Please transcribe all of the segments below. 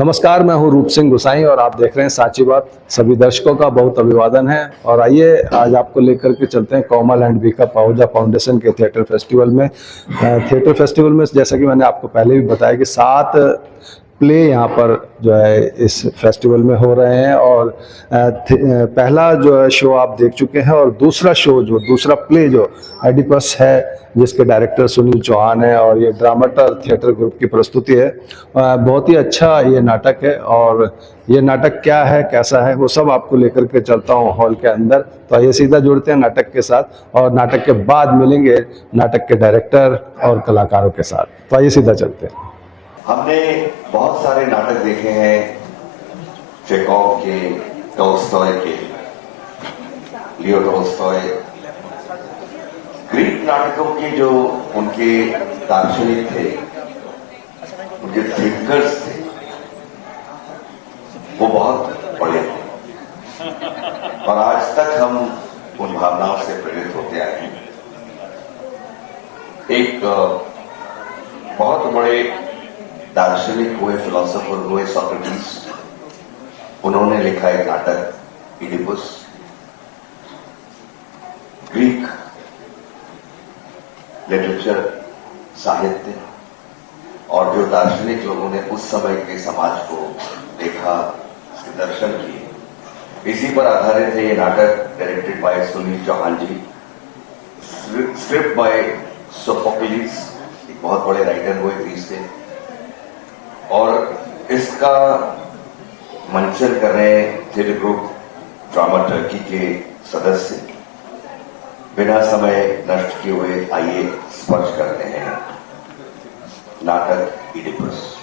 नमस्कार, मैं हूं रूप सिंह गुसाई और आप देख रहे हैं साची बात। सभी दर्शकों का बहुत अभिवादन है और आइए आज आपको लेकर के चलते हैं कोमल एंड बीका पाहुजा फाउंडेशन के थिएटर फेस्टिवल में। थिएटर फेस्टिवल में जैसा कि मैंने आपको पहले भी बताया कि 7 प्ले यहाँ पर जो है इस फेस्टिवल में हो रहे हैं और पहला जो है शो आप देख चुके हैं और दूसरा प्ले जो एडिपस है जिसके डायरेक्टर सुनील चौहान है और ये ड्रामाटर थिएटर ग्रुप की प्रस्तुति है। बहुत ही अच्छा ये नाटक है और ये नाटक क्या है कैसा है वो सब आपको लेकर के चलता हूँ हॉल के अंदर। तो आइए सीधा जुड़ते हैं नाटक के साथ और नाटक के बाद मिलेंगे नाटक के डायरेक्टर और कलाकारों के साथ। तो आइए सीधा चलते हैं। हमने बहुत सारे नाटक देखे हैं, चेखोव के, टॉल्स्टॉय के, लियो टॉल्स्टॉय। ग्रीक नाटकों के जो उनके दार्शनिक थे, उनके थिंकर्स थे, वो बहुत बड़े थे और आज तक हम उन भावनाओं से प्रेरित होते आए हैं। एक बहुत बड़े दार्शनिक हुए, फिलोसोफर हुए सोक्रेटिस, उन्होंने लिखा एक नाटक इडिपस। ग्रीक लिटरेचर, साहित्य और जो दार्शनिक लोगों ने उस समय के समाज को देखा, उसके दर्शन किए, इसी पर आधारित है ये नाटक। Directed by Sunil Chauhan ji, script by Sophocles, एक बहुत बड़े राइटर हुए ग्रीस के, और इसका मंचन कर रहे हैं थिएटर ग्रुप ड्रामा टर्की के सदस्य। बिना समय नष्ट किए हुए आइए स्पर्श करते हैं नाटक इडिपस।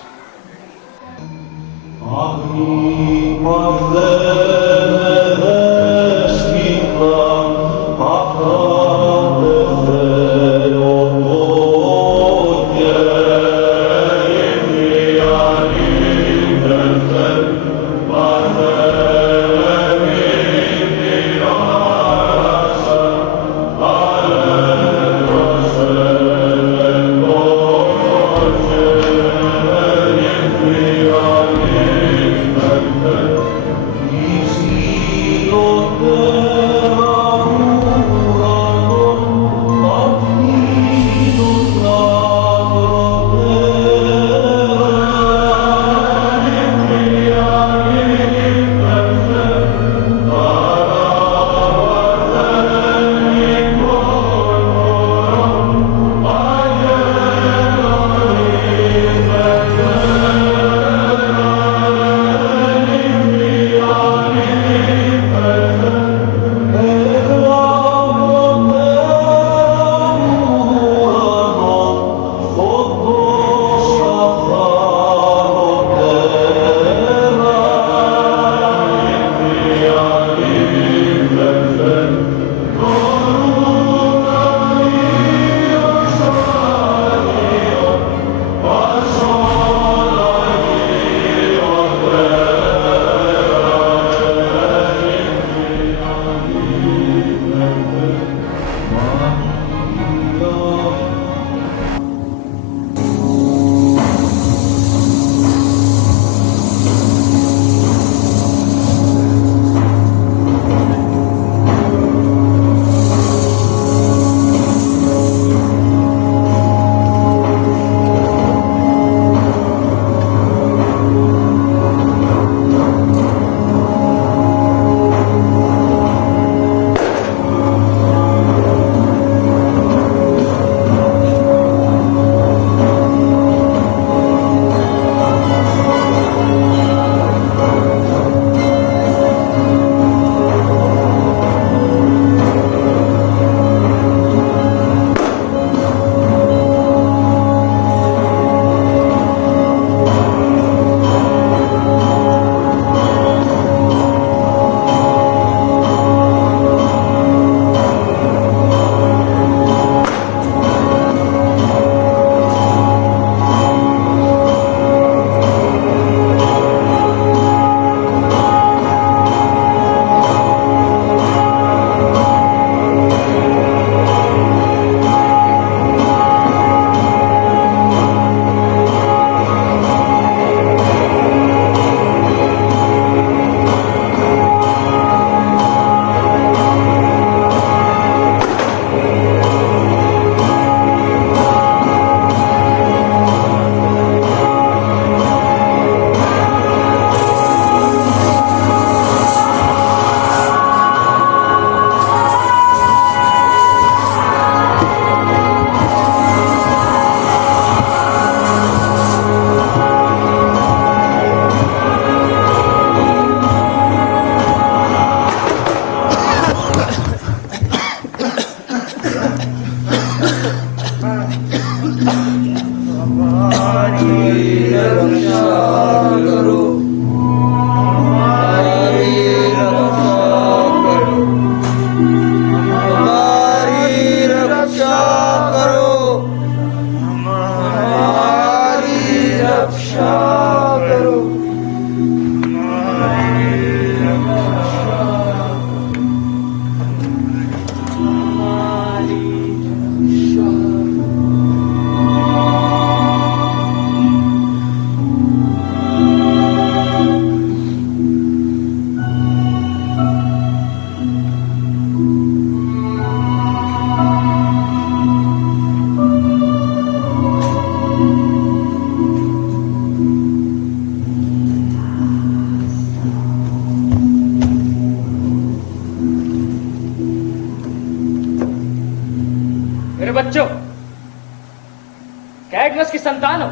संतान हो।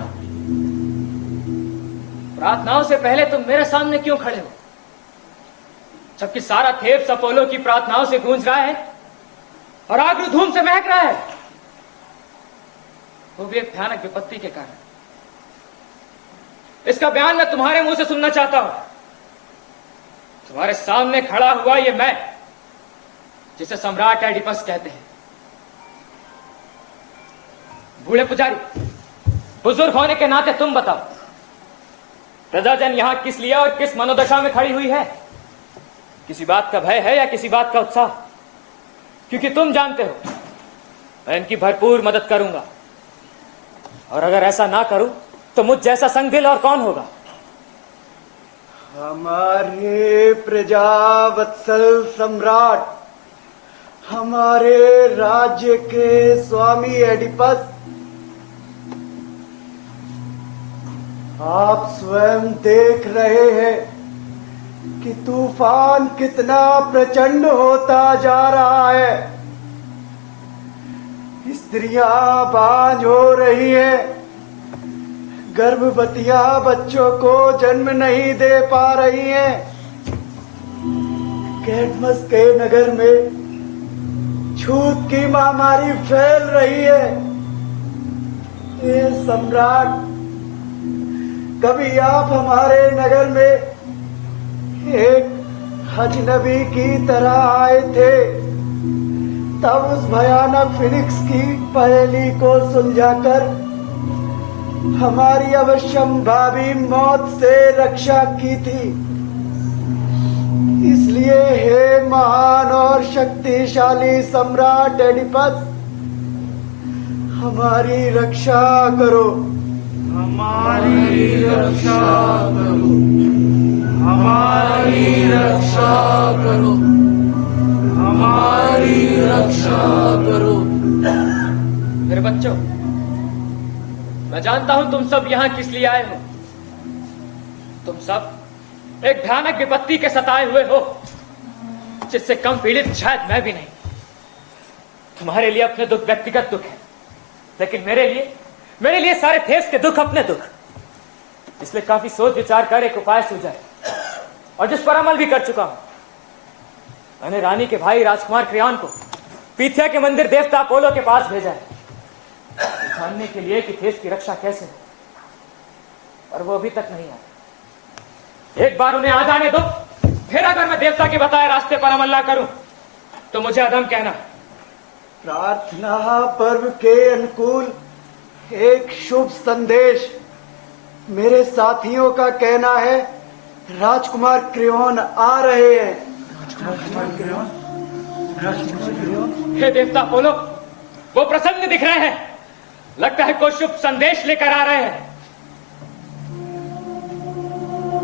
प्रार्थनाओं से पहले तुम मेरे सामने क्यों खड़े हो, जबकि सारा थेब्स अपोलो की प्रार्थनाओं से गूंज रहा है और आग धूम से महक रहा है, वो भी एक भयानक विपत्ति के कारण। इसका बयान मैं तुम्हारे मुंह से सुनना चाहता हूं। तुम्हारे सामने खड़ा हुआ ये मैं, जिसे सम्राट एडिपस कहते हैं। बूढ़े पुजारी, बुजुर्ग होने के नाते तुम बताओ, प्रजाजन यहां किस लिए और किस मनोदशा में खड़ी हुई है? किसी बात का भय है या किसी बात का उत्साह? क्योंकि तुम जानते हो मैं इनकी भरपूर मदद करूंगा, और अगर ऐसा ना करूं तो मुझ जैसा संगदिल और कौन होगा? हमारे प्रजावत्सल सम्राट, हमारे राज्य के स्वामी एडिपस, आप स्वयं देख रहे हैं कि तूफान कितना प्रचंड होता जा रहा है। स्त्रियां बांझ हो रही है, गर्भवतियां बच्चों को जन्म नहीं दे पा रही हैं। कैडमस के नगर में छूत की महामारी फैल रही है। ये सम्राट, कभी आप हमारे नगर में एक अजनबी की तरह आए थे, तब उस भयानक फिनिक्स की पहेली को सुलझाकर हमारी अवश्यंभावी मौत से रक्षा की थी। इसलिए हे महान और शक्तिशाली सम्राट एडिपस, हमारी रक्षा करो, हमारी रक्षा करो, हमारी रक्षा करो, हमारी रक्षा करो। मेरे बच्चों, मैं जानता हूं तुम सब यहां किस लिए आए हो। तुम सब एक भयानक विपत्ति के सताए हुए हो, जिससे कम पीड़ित शायद मैं भी नहीं। तुम्हारे लिए अपने दुख व्यक्तिगत दुख है, लेकिन मेरे लिए सारे थेब्स के दुख अपने दुख। इसलिए काफी सोच विचार कर एक उपाय सूझा है, और जिस पर अमल भी कर चुका हूं। मैंने रानी के भाई राजकुमार क्रियान को पीथिया के मंदिर देवता अपोलो के पास भेजा है, जानने के लिए कि थेब्स की रक्षा कैसे हो, और वो अभी तक नहीं आया। एक बार उन्हें आ जाने दो, फिर अगर मैं देवता के बताए रास्ते पर अमल ना करूं तो मुझे अधम कहना। प्रार्थना पर्व के अनुकूल एक शुभ संदेश। मेरे साथियों का कहना है राजकुमार क्रियोन आ रहे हैं। राजकुमार क्रियोन? हे देवता अपोलो, वो प्रसन्न दिख रहे हैं। लगता है कोई शुभ संदेश लेकर आ रहे हैं।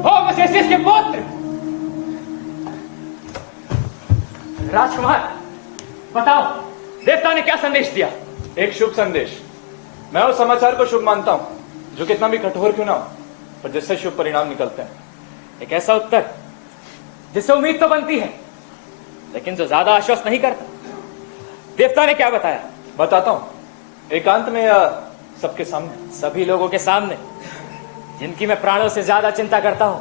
हो वसेसिस के पुत्र राजकुमार, बताओ देवता ने क्या संदेश दिया? एक शुभ संदेश। मैं उस समाचार को शुभ मानता हूं जो कितना भी कठोर क्यों ना हो, पर जिससे शुभ परिणाम निकलते हैं। एक ऐसा उत्तर जिससे उम्मीद तो बनती है, लेकिन जो ज्यादा आश्वस्त नहीं करता। देवता ने क्या बताया? बताता हूं, एकांत में या सबके सामने? सभी लोगों के सामने, जिनकी मैं प्राणों से ज्यादा चिंता करता हूं।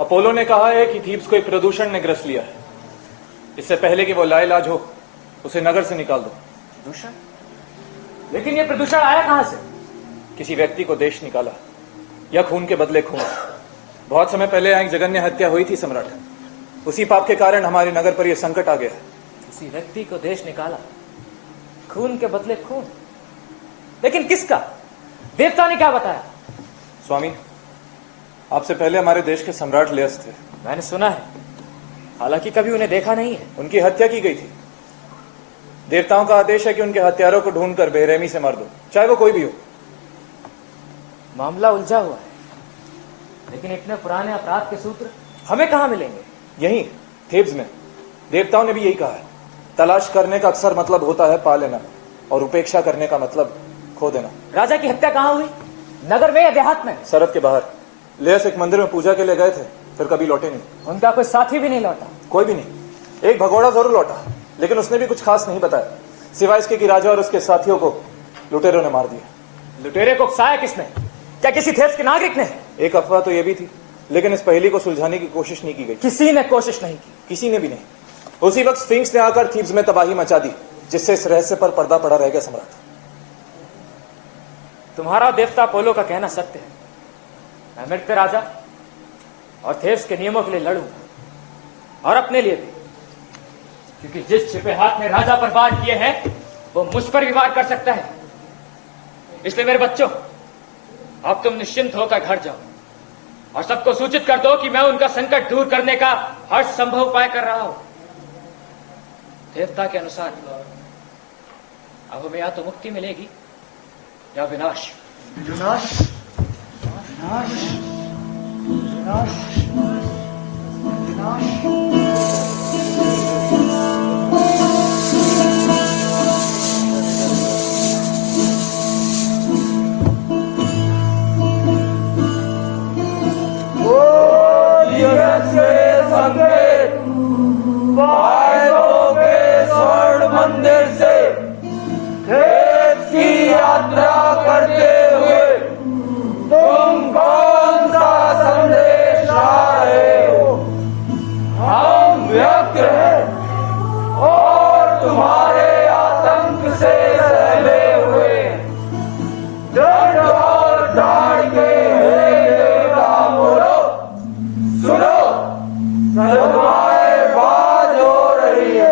अपोलो ने कहा है कि थीब्स को एक प्रदूषण ने ग्रस लिया है। इससे पहले कि वो लाइलाज हो, उसे नगर से निकाल दो। प्रदूषण? लेकिन ये प्रदूषण आया कहां से? किसी व्यक्ति को देश निकाला, या खून के बदले खून। बहुत समय पहले यहाँ एक जघन्य हत्या हुई थी सम्राट। उसी पाप के कारण हमारे नगर पर यह संकट आ गया। किसी व्यक्ति को देश निकाला, खून के बदले खून। लेकिन किसका? देवता ने क्या बताया? स्वामी, आपसे पहले हमारे देश के सम्राट लेयस थे। मैंने सुना है, हालांकि कभी उन्हें देखा नहीं है। उनकी हत्या की गई थी। देवताओं का आदेश है कि उनके हत्यारों को ढूंढकर बेरहमी से मार दो, चाहे वो कोई भी हो। मामला उलझा हुआ है, लेकिन इतने पुराने अपराध के सूत्र हमें कहां मिलेंगे? यहीं थेब्स में। देवताओं ने भी यही कहा है। तलाश करने का अक्सर मतलब होता है पा लेना, और उपेक्षा करने का मतलब खो देना। राजा की हत्या कहां हुई? नगर में या देहात में? सरहद के बाहर। लेयस एक मंदिर में पूजा के लिए गए थे, फिर कभी लौटे नहीं। उनका कोई साथी भी नहीं लौटा? कोई भी नहीं। एक भगोड़ा जरूर लौटा, लेकिन उसने भी कुछ खास नहीं बताया, सिवाय इसके कि राजा और उसके साथियों को लुटेरों ने मार दिया। लुटेरे को उकसाया किसने? क्या किसी थेब्स के नागरिक ने? एक अफवाह तो यह भी थी, लेकिन इस पहेली को सुलझाने की कोशिश नहीं की गई। किसी ने कोशिश नहीं की। किसी ने भी नहीं। उसी वक्त स्फिंक्स ने आकर थीब्स में तबाही मचा दी, जिससे इस रहस्य पर पर्दा पड़ा रह गया सम्राट। तुम्हारा देवता अपोलो का कहना सत्य है। मैं मृत्यु राजा और थेब्स के नियमों के लिए लड़ूंगा, और अपने लिए भी, क्योंकि जिस छिपे हाथ ने राजा पर वार किए हैं वो मुझ पर भी वार कर सकता है। इसलिए मेरे बच्चों, अब तुम निश्चिंत होकर घर जाओ और सबको सूचित कर दो कि मैं उनका संकट दूर करने का हर संभव उपाय कर रहा हूं। देवता के अनुसार अब हमें या तो मुक्ति मिलेगी या विनाश। विनाश, विनाश, विनाश, विनाश। मंदिर से थेब्स की यात्रा करते हुए तुम कौन सा संदेश ला रहे हो? हम व्यग्र हैं और तुम्हारे आतंक से सहले हुए दंड और दाढ़ के देवता बोलो, सुनो, सदमाएं बाज हो रही है।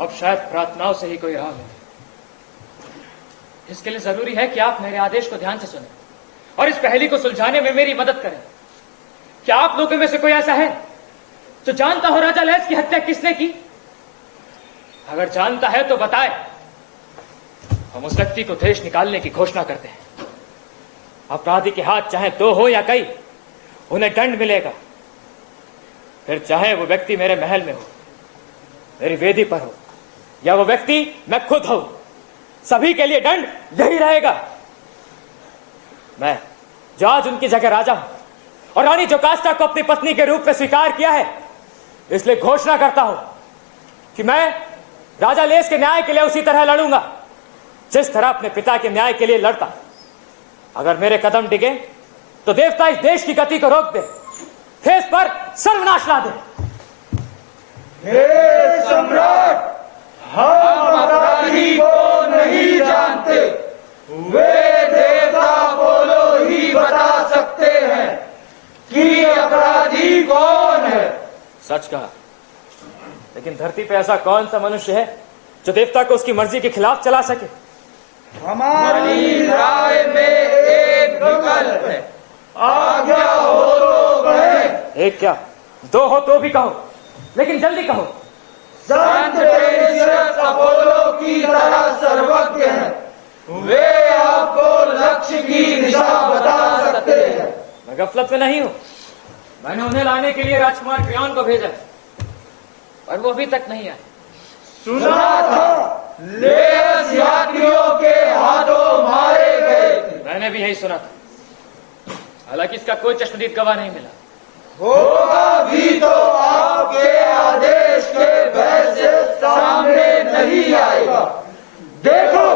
अब शायद प्रार्थनाओं से ही कोई राह मिले। इसके लिए जरूरी है कि आप मेरे आदेश को ध्यान से सुनें और इस पहेली को सुलझाने में मेरी मदद करें। क्या आप लोगों में से कोई ऐसा है जो जानता हो राजा लेस की हत्या किसने की? अगर जानता है तो बताए। हम उस व्यक्ति को देश निकालने की घोषणा करते हैं। अपराधी के हाथ चाहे दो हो या कई, उन्हें दंड मिलेगा। फिर चाहे वो व्यक्ति मेरे महल में हो, मेरी वेदी पर हो, या वो व्यक्ति मैं खुद हूं, सभी के लिए दंड यही रहेगा। मैं जो आज उनकी जगह राजा हूं और रानी जोकास्टा को अपनी पत्नी के रूप में स्वीकार किया है, इसलिए घोषणा करता हूं कि मैं राजा लेस के न्याय के लिए उसी तरह लड़ूंगा जिस तरह अपने पिता के न्याय के लिए लड़ता। अगर मेरे कदम डिगे तो देवता इस देश की गति को रोक दे, थेब्स पर सर्वनाश ला दे। हे सम्राट, हम अपराधी को नहीं जानते। वे देवता अपोलो ही बता सकते हैं कि अपराधी कौन है। सच कहा, लेकिन धरती पे ऐसा कौन सा मनुष्य है जो देवता को उसकी मर्जी के खिलाफ चला सके? हमारी राय में एक विकल्प है। आज्ञा हो तो कहें। एक क्या, दो हो तो भी कहो, लेकिन जल्दी कहो। संत टेरेसियस अपोलो की तरह सर्वज्ञ हैं। वे आपको लक्ष्य की दिशा बता सकते हैं। मैं गफलत में नहीं हूं। मैंने उन्हें लाने के लिए राजकुमार क्रियोन को भेजा, पर वो अभी तक नहीं आए। सुना था लेस यात्रियों के हाथों मारे गए थे। मैंने भी यही सुना था, हालांकि इसका कोई चश्मदीद गवाह नहीं मिला। होगा भी तो आपके आदेश के भय से सामने नहीं आएगा। देखो,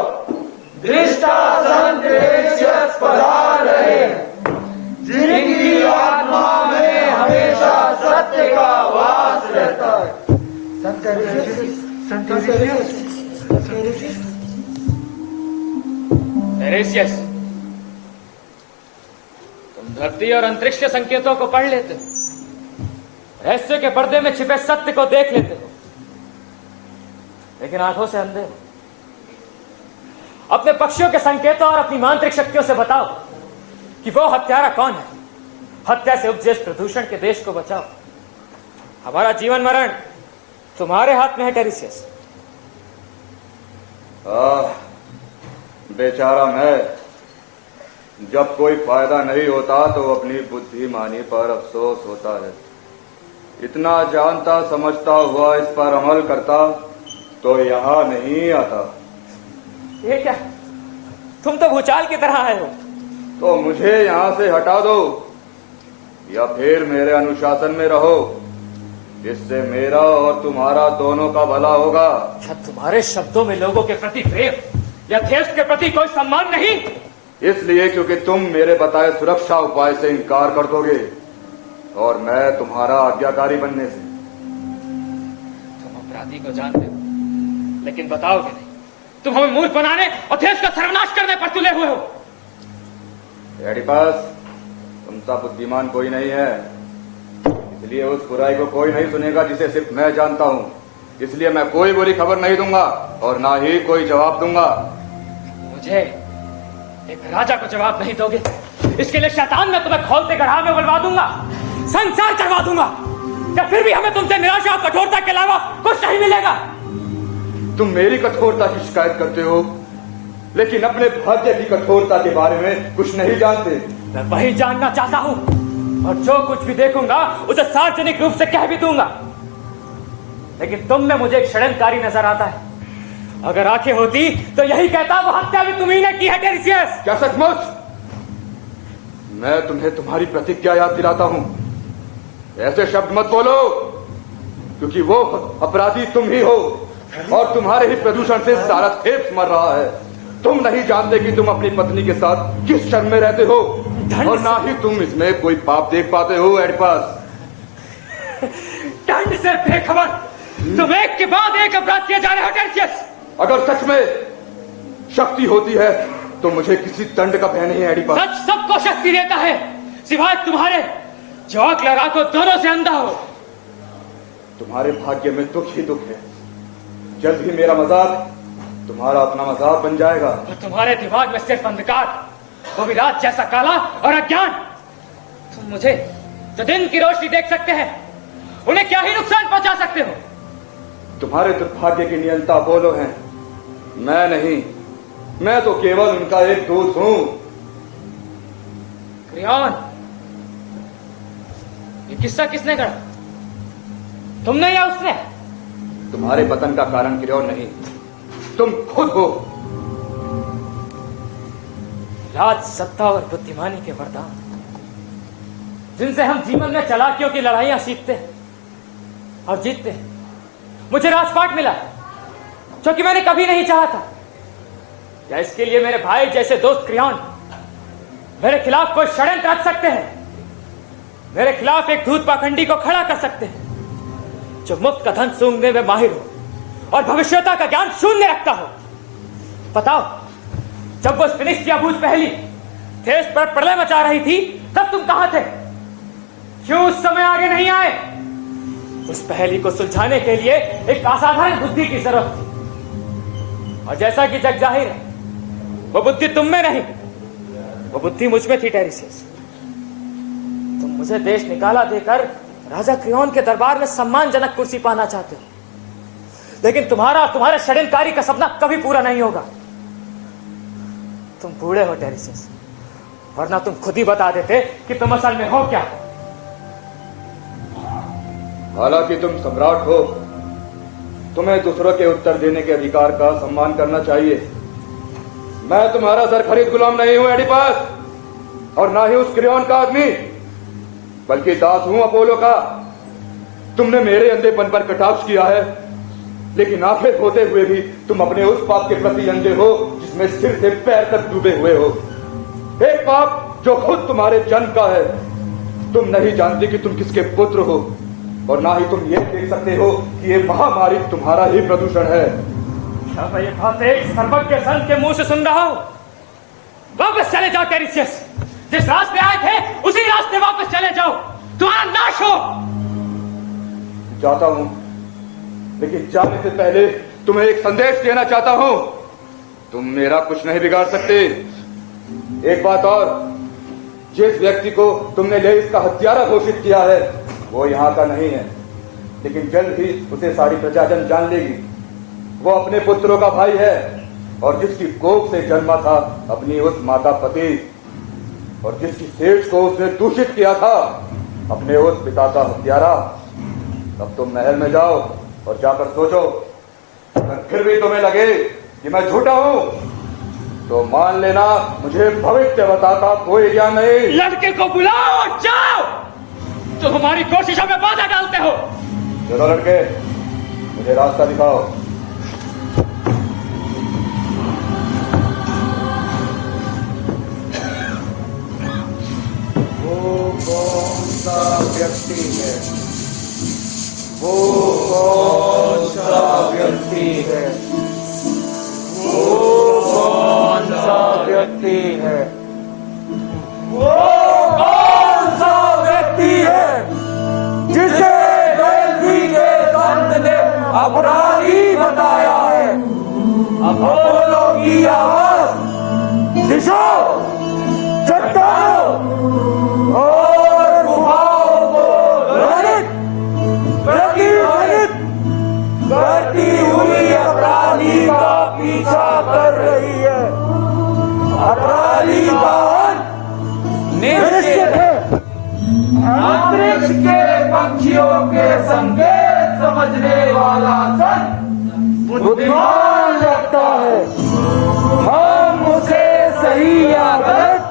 दृष्टा संत टेरेसियस पधार रहे हैं, जिनकी आत्मा में हमेशा सत्य का वास रहता है। टेरेसियस, तुम धरती और अंतरिक्ष के संकेतों को पढ़ लेते हो, रहस्य के पर्दे में छिपे सत्य को देख लेते हो, लेकिन आंखों से अंधे हो। अपने पक्षियों के संकेतों और अपनी मांत्रिक शक्तियों से बताओ कि वो हत्यारा कौन है। हत्या से उपजे प्रदूषण के देश को बचाओ। हमारा जीवन मरण तुम्हारे हाथ में है टेरिसियस। बेचारा मैं, जब कोई फायदा नहीं होता तो अपनी बुद्धिमानी पर अफसोस होता है। इतना जानता समझता हुआ इस पर अमल करता तो यहाँ नहीं आता। ये क्या, तुम तो भूचाल की तरह आए हो। तो मुझे यहाँ से हटा दो या फिर मेरे अनुशासन में रहो, इससे मेरा और तुम्हारा दोनों का भला होगा। क्या तुम्हारे शब्दों में लोगों के प्रति प्रेम या देश के प्रति कोई सम्मान नहीं? इसलिए क्योंकि तुम मेरे बताए सुरक्षा उपाय से इनकार कर दोगे और मैं तुम्हारा आज्ञाकारी बनने से। तुम अपराधी को जानते हो लेकिन बताओगे नहीं। तुम हमें मूर्ख बनाने और देश का सर्वनाश करने पर तुले हुए हो। एडिपस, तुम सा बुद्धिमान कोई नहीं है, इसलिए उस बुराई को कोई नहीं सुनेगा जिसे सिर्फ मैं जानता हूँ। इसलिए मैं कोई बुरी खबर नहीं दूंगा और ना ही कोई जवाब दूंगा। मुझे एक राजा को जवाब नहीं दोगे, इसके लिए शैतान में तुम्हें खोलते गढ़ा में उलवा दूंगा, संसार करवा दूंगा। क्या फिर भी हमें तुमसे निराशा और कठोरता के अलावा कुछ नहीं मिलेगा? तुम मेरी कठोरता की शिकायत करते हो लेकिन अपने भाग्य की कठोरता के बारे में कुछ नहीं जानते। मैं वही जानना चाहता हूँ और जो कुछ भी देखूंगा उसे सार्वजनिक रूप से कह भी दूंगा। लेकिन तुम में मुझे एक षड्यंत्रकारी नजर आता है। अगर आंखें होती तो यही कहता वो हत्या भी तुम्ही ने की है टेरिसियस। क्या सचमुच? मैं तुम्हें तुम्हारी प्रतिज्ञा याद दिलाता हूं। ऐसे शब्द मत बोलो, क्योंकि वो अपराधी तुम ही हो और तुम्हारे ही प्रदूषण से सारा थेप्स मर रहा है। तुम नहीं जानते कि तुम अपनी पत्नी के साथ किस शर्म में रहते हो और ना ही तुम इसमें कोई पाप देख पाते हो। एडिपस, दंड से बेखबर तुम एक के बाद एक अपराध किए जा रहे हो टेरिसियस। अगर सच में शक्ति होती है तो मुझे किसी दंड का भय नहीं है। एडिपस, सच सबको शक्ति देता है सिवाय तुम्हारे जो आंख लगा को दोनों से अंधा हो। तुम्हारे भाग्य में दुख ही दुख है। जल्द ही मेरा मजाक तुम्हारा अपना मजाक बन जाएगा। और तुम्हारे दिमाग में सिर्फ अंधकार, वो भी रात जैसा काला और अज्ञान। तुम मुझे जो दिन की रोशनी देख सकते हैं उन्हें क्या ही नुकसान पहुंचा सकते हो? तुम्हारे दुर्भाग्य की नियंता अपोलो हैं, मैं नहीं। मैं तो केवल उनका एक दूत हूं। क्रियॉन, ये किस्सा किसने गढ़ा, तुमने या उसने? तुम्हारे पतन का कारण क्रियॉन नहीं, तुम खुद हो। राज, सत्ता और बुद्धिमानी के वरदान जिनसे हम जीवन में चालाकियों की लड़ाइयां सीखते हैं और जीतते हैं। मुझे राजपाट मिला जो कि मैंने कभी नहीं चाहा था। क्या इसके लिए मेरे भाई जैसे दोस्त क्रियॉन मेरे खिलाफ कोई षड्यंत्र रच सकते हैं? मेरे खिलाफ एक धूत पाखंडी को खड़ा कर सकते हैं जो मुफ्त का धन सूंघने में माहिर हो और भविष्यता का ज्ञान शून्य रखता हो। बताओ, जब वो फिनिक्स या बूझ पहली देश पर प्रलय मचा रही थी तब तुम कहां थे? क्यों उस समय आगे नहीं आए? उस पहेली को सुलझाने के लिए एक असाधारण बुद्धि की जरूरत थी और जैसा कि जग जाहिर है वो बुद्धि तुम में नहीं, वो बुद्धि मुझ में थी टेरिसियस। तुम मुझे देश निकाला देकर राजा क्रियॉन के दरबार में सम्मानजनक कुर्सी पाना चाहते हो, लेकिन तुम्हारे षड्यंत्रकारी का सपना कभी पूरा नहीं होगा। तुम बूढ़े हो टेरिसियस, वरना तुम खुद ही बता देते कि तुम असल में हो क्या। हालांकि तुम सम्राट हो, तुम्हें दूसरों के उत्तर देने के अधिकार का सम्मान करना चाहिए। मैं तुम्हारा सर खरीद गुलाम नहीं हूं एडिपस, और ना ही उस क्रियॉन का आदमी, बल्कि दास हूं अपोलो का। तुमने मेरे अंधेपन पर कटाक्ष किया है, लेकिन आंखें खोते हुए भी तुम अपने उस पाप के प्रति अंधे हो जिसमें सिर से पैर तक डूबे हुए हो। एक पाप जो खुद तुम्हारे जन्म का है। तुम नहीं जानते कि तुम किसके पुत्र हो, और ना ही तुम ये देख सकते हो कि ये महामारी तुम्हारा ही प्रदूषण है। क्या मैं ये बात एक सर्वज्ञ संत के मुंह से सुन रहा हूं? वापस चले जाओ टेरिसियस, जिस रास्ते आए थे उसी रास्ते वापस चले जाओ, तुम्हारा नाश हो। जाता हूं, लेकिन जाने से पहले तुम्हें एक संदेश देना चाहता हूं। तुम मेरा कुछ नहीं बिगाड़ सकते। एक बात और, जिस व्यक्ति को तुमने ले इसका हत्यारा घोषित किया है वो यहाँ का नहीं है। लेकिन जल्द ही उसे सारी प्रजाजन जान लेगी। वो अपने पुत्रों का भाई है और जिसकी कोख से जन्मा था अपनी उस माता पति, और जिसकी सेठ को उसने दूषित किया था अपने उस पिता का हत्यारा। अब तुम महल में जाओ और जाकर सोचो, अगर फिर भी तुम्हें लगे कि मैं झूठा हूं तो मान लेना मुझे भविष्य बताता कोई ज्ञान नहीं। लड़के को बुलाओ और जाओ, तो हमारी कोशिशों में बाधा डालते हो। चलो लड़के, मुझे रास्ता दिखाओ। वो कौन सा व्यक्ति है? वो कौन सा व्यक्ति है? वो कौन सा व्यक्ति है? वो कौन सा व्यक्ति है जिसे दिल्ली के संत ने अपराधी बताया है? अपोलो की आवाज, दिशाओं, चट्टानों और गुफाओं को ललित प्रतिध्वनित करती हुई अपराधी का पीछा कर रही है। अपराधी का अंत निश्चित है। अंतरिक्ष के पक्षियों के संकेत समझने वाला संत बुद्धिमान लगता है। हम उसे सही या गलत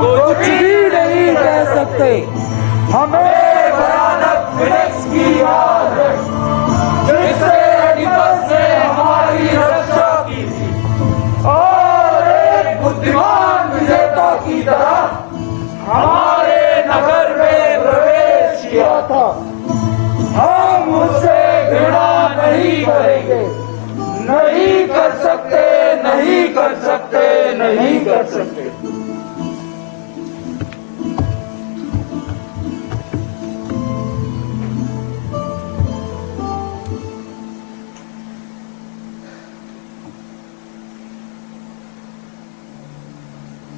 कुछ भी नहीं कह सकते। हमें भयानक फिनिक्स की याद है जिससे एडिपस ने हमारी रक्षा की थी और एक बुद्धिमान विजेता की तरह हमारे नगर में प्रवेश किया था। हम उससे घृणा नहीं करेंगे। नहीं कर सकते, नहीं कर सकते, नहीं कर सकते।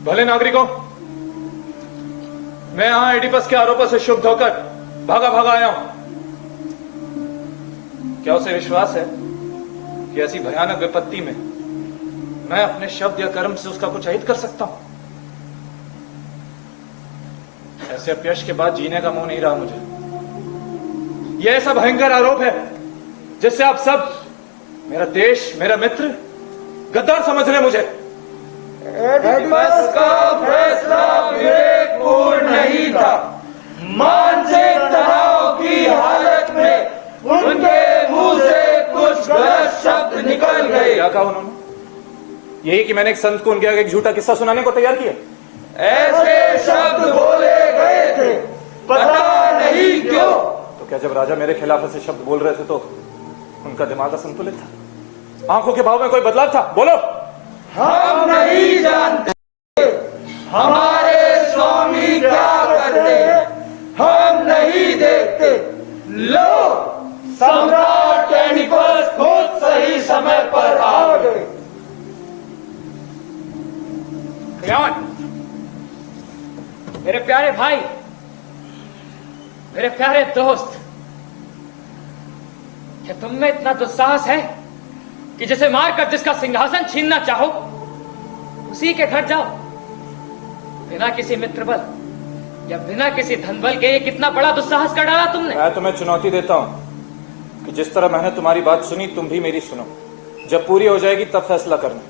भले नागरिकों, मैं यहां एडिपस के आरोपों से शुद्ध होकर भागा भागा आया हूं। क्या उसे विश्वास है कि ऐसी भयानक विपत्ति में मैं अपने शब्द या कर्म से उसका कुछ अहित कर सकता हूं? ऐसे अपयश के बाद जीने का मोह नहीं रहा मुझे। यह ऐसा भयंकर आरोप है जिससे आप सब, मेरा देश, मेरा मित्र, गद्दार समझ रहे मुझे। एडिपस का फैसला विवेकपूर्ण नहीं था। मानसिक तनाव की हालत में उनके मुंह से कुछ गलत शब्द निकल गए। क्या कहा उन्होंने? यही कि मैंने एक संत को उनके आगे एक झूठा किस्सा सुनाने को तैयार किया। ऐसे शब्द बोले गए थे, पता नहीं क्यों। तो क्या जब राजा मेरे खिलाफ ऐसे शब्द बोल रहे थे तो उनका दिमाग असंतुलित था? आंखों के भाव में कोई बदलाव था? बोलो। हम नहीं जानते हमारे स्वामी क्या करते हैं, हम नहीं देखते। लो, सम्राट एडिपस खुद सही समय पर आ गए। क्रियॉन, मेरे प्यारे भाई, मेरे प्यारे दोस्त, क्या तुम में इतना दुस्साहस है कि जिसे मारकर जिसका सिंहासन छीनना चाहो उसी के घर जाओ, बिना किसी मित्र बल या बिना किसी धन बल के? ये कितना बड़ा दुस्साहस कर डाला तुमने। मैं तुम्हें चुनौती देता हूं कि जिस तरह मैंने तुम्हारी बात सुनी तुम भी मेरी सुनो। जब पूरी हो जाएगी तब फैसला करना।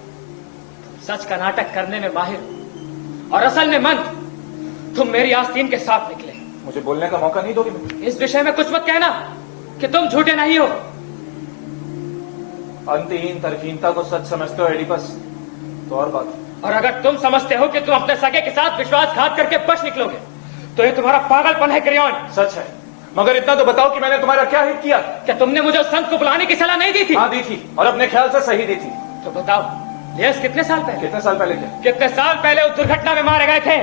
सच का नाटक करने में माहिर हो और असल में मंद। तुम मेरी आस्तीन के साथ निकले। मुझे बोलने का मौका नहीं दोगे? इस विषय में कुछ मत कहना कि तुम झूठे नहीं हो। अंतहीन तर्कहीनता को सच समझते हो एडिपस तो और बात। और अगर तुम समझते हो कि तुम अपने सगे के साथ विश्वासघात करके बच निकलोगे तो ये तुम्हारा पागलपन है क्रियॉन। सच है, मगर इतना तो बताओ कि मैंने तुम्हारा क्या हित किया? क्या तुमने मुझे उस संत को बुलाने की सलाह नहीं दी थी? हाँ दी थी, और अपने ख्याल से सही दी थी। तो बताओ, लियस कितने साल पहले? कितने साल पहले? क्या कितने साल पहले उस दुर्घटना में मारे गए थे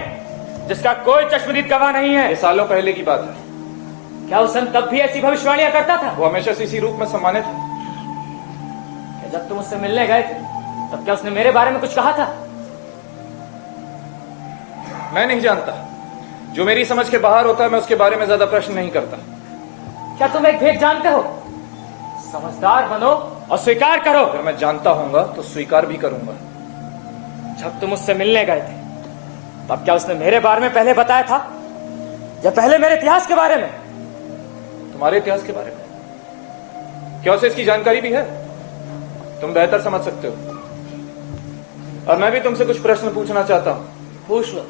जिसका कोई चश्मदीद गवाह नहीं है? ये सालों पहले की बात है। क्या उस संत तब भी ऐसी भविष्यवाणियां करता था? वो हमेशा से इसी रूप में सम्मानित है। जब तुम उससे मिलने गए थे तब क्या उसने मेरे बारे में कुछ कहा था? मैं नहीं जानता। जो मेरी समझ के बाहर होता है मैं उसके बारे में ज्यादा प्रश्न नहीं करता। क्या तुम एक भेद जानते हो? समझदार बनो और स्वीकार करो। अगर मैं जानता हूंगा तो स्वीकार भी करूंगा। जब तुम उससे मिलने गए थे तब क्या उसने मेरे बारे में पहले बताया था या पहले मेरे इतिहास के बारे में? तुम्हारे इतिहास के बारे में? क्या उसे इसकी जानकारी भी है? तुम बेहतर समझ सकते हो। और मैं भी तुमसे कुछ प्रश्न पूछना चाहता हूं। पूछ लो,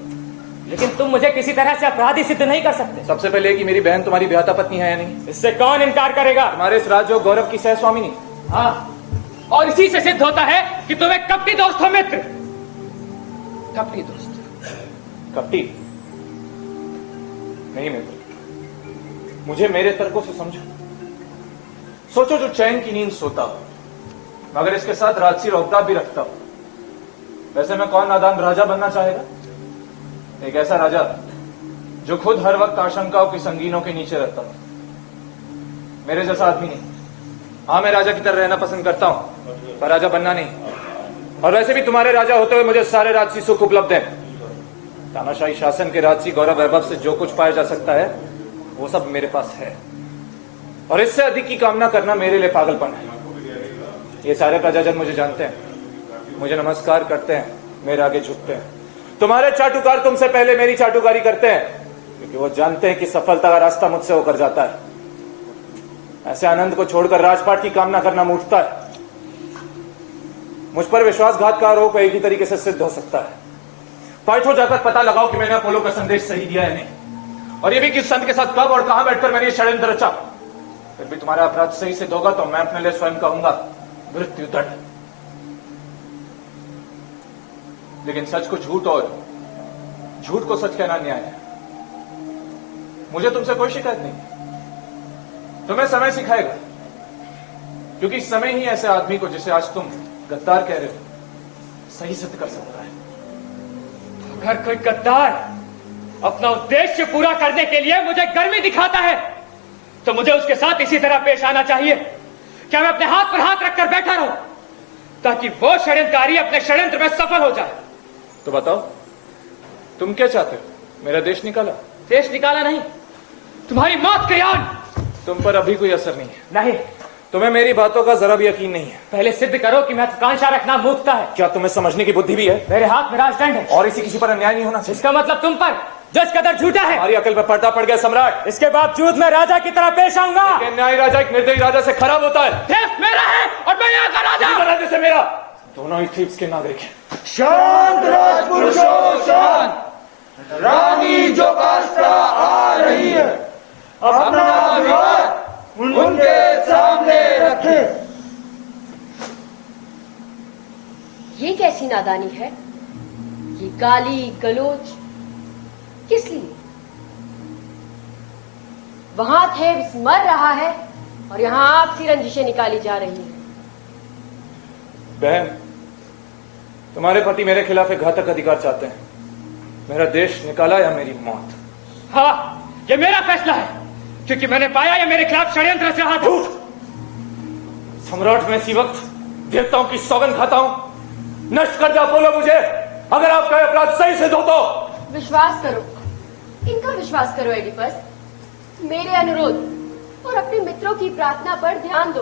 लेकिन तुम मुझे किसी तरह से अपराधी सिद्ध नहीं कर सकते। सबसे पहले कि मेरी बहन तुम्हारी ब्याहता पत्नी है या नहीं? इससे कौन इनकार करेगा? तुम्हारे इस राज और गौरव की सहस्वामिनी। हाँ, और इसी से सिद्ध होता है कि तुम एक कपटी दोस्त हो मित्र। कपटी दोस्त? कपटी नहीं मित्र, मुझे मेरे तर्कों से समझो। सोचो, जो चैन की नींद सोता हो मगर इसके साथ राजसी रौबदार भी रखता हो, वैसे मैं कौन नादान राजा बनना चाहेगा? एक ऐसा राजा जो खुद हर वक्त आशंकाओं की संगीनों के नीचे रहता हो। मेरे जैसा आदमी नहीं। हाँ, मैं राजा की तरह रहना पसंद करता हूं पर राजा बनना नहीं। और वैसे भी तुम्हारे राजा होते हुए मुझे सारे राजसी सुख उपलब्ध है। तानाशाही शासन के राजसी गौरव वैभव से जो कुछ पाया जा सकता है वो सब मेरे पास है, और इससे अधिक की कामना करना मेरे लिए पागलपन है। ये सारे प्रजाजन मुझे जानते हैं, मुझे नमस्कार करते हैं, मेरे आगे झुकते हैं। तुम्हारे चाटुकार तुमसे पहले मेरी चाटुकारी करते हैं क्योंकि वो जानते हैं कि सफलता का रास्ता मुझसे होकर जाता है। ऐसे आनंद को छोड़कर राजपाट की कामना करना मूर्खता है। मुझ पर विश्वासघात का आरोप एक ही तरीके से सिद्ध हो सकता है। पाइथो जाकर पता लगाओ कि मैंने अपोलो का संदेश सही दिया है नहीं, और ये भी कि संत के साथ कब और कहां बैठकर मैंने ये षड्यंत्र रचा। फिर भी तुम्हारा अपराध सही सिद्ध होगा तो मैं अपने लिए स्वयं कहूंगा मृत्यु दंड। लेकिन सच को झूठ और झूठ को सच कहना न्याय है। मुझे तुमसे कोई शिकायत नहीं, तुम्हें समय सिखाएगा, क्योंकि समय ही ऐसे आदमी को जिसे आज तुम गद्दार कह रहे हो सही सिद्ध कर सकता है। अगर कोई गद्दार अपना उद्देश्य पूरा करने के लिए मुझे गर्मी दिखाता है तो मुझे उसके साथ इसी तरह पेश आना चाहिए। क्या मैं अपने हाथ पर हाथ रखकर बैठा रहूं ताकि वो षड्यंत्रकारी अपने षड्यंत्र में सफल हो जाए? तो बताओ, तुम क्या चाहते हो? मेरा देश निकाला? देश निकाला नहीं, तुम्हारी मौत का यान। तुम पर अभी कोई असर नहीं है। नहीं, तुम्हें मेरी बातों का जरा भी यकीन नहीं है। पहले सिद्ध करो कि महत्वाकांक्षा रखना मूर्खता है। क्या तुम्हें समझने की बुद्धि भी है? मेरे हाथ में राजदंड है और इसी किसी पर अन्याय नहीं होना चाहिए। इसका मतलब तुम पर जो इस कदर झूठा है। हमारी अकल पर पर्दा पड़ गया सम्राट। इसके बावजूद मैं राजा की तरह पेश आऊंगा। न्याय राजा एक निर्दयी राजा से खराब होता है। देश मेरा है और मैं यहाँ का राजा। राजा से मेरा दोनों ही थीव्स के नागरिक हैं। शांत राजपुरुषों शांत। रानी जोगास्टा आ रही है, अपना विवाद उनके सामने रखें। ये कैसी नादानी है? ये गाली गलोच किस लिए? वहां थेब्स मर रहा है और यहाँ आपसी रंजिशें निकाली जा रही हैं। बहन, तुम्हारे पति मेरे खिलाफ एक घातक अधिकार चाहते हैं। मेरा देश निकाला या मेरी मौत? हाँ, ये मेरा फैसला है, क्योंकि मैंने पाया ये मेरे खिलाफ षड्यंत्र रच रहा था। सम्राट में इसी वक्त देवताओं की सौगंध खाता हूं, नष्ट कर दे अपोलो मुझे, अगर आपका अपराध सही सिद्ध हो तो। विश्वास करो, इनका विश्वास करो एडिपस। मेरे अनुरोध और अपने मित्रों की प्रार्थना पर ध्यान दो।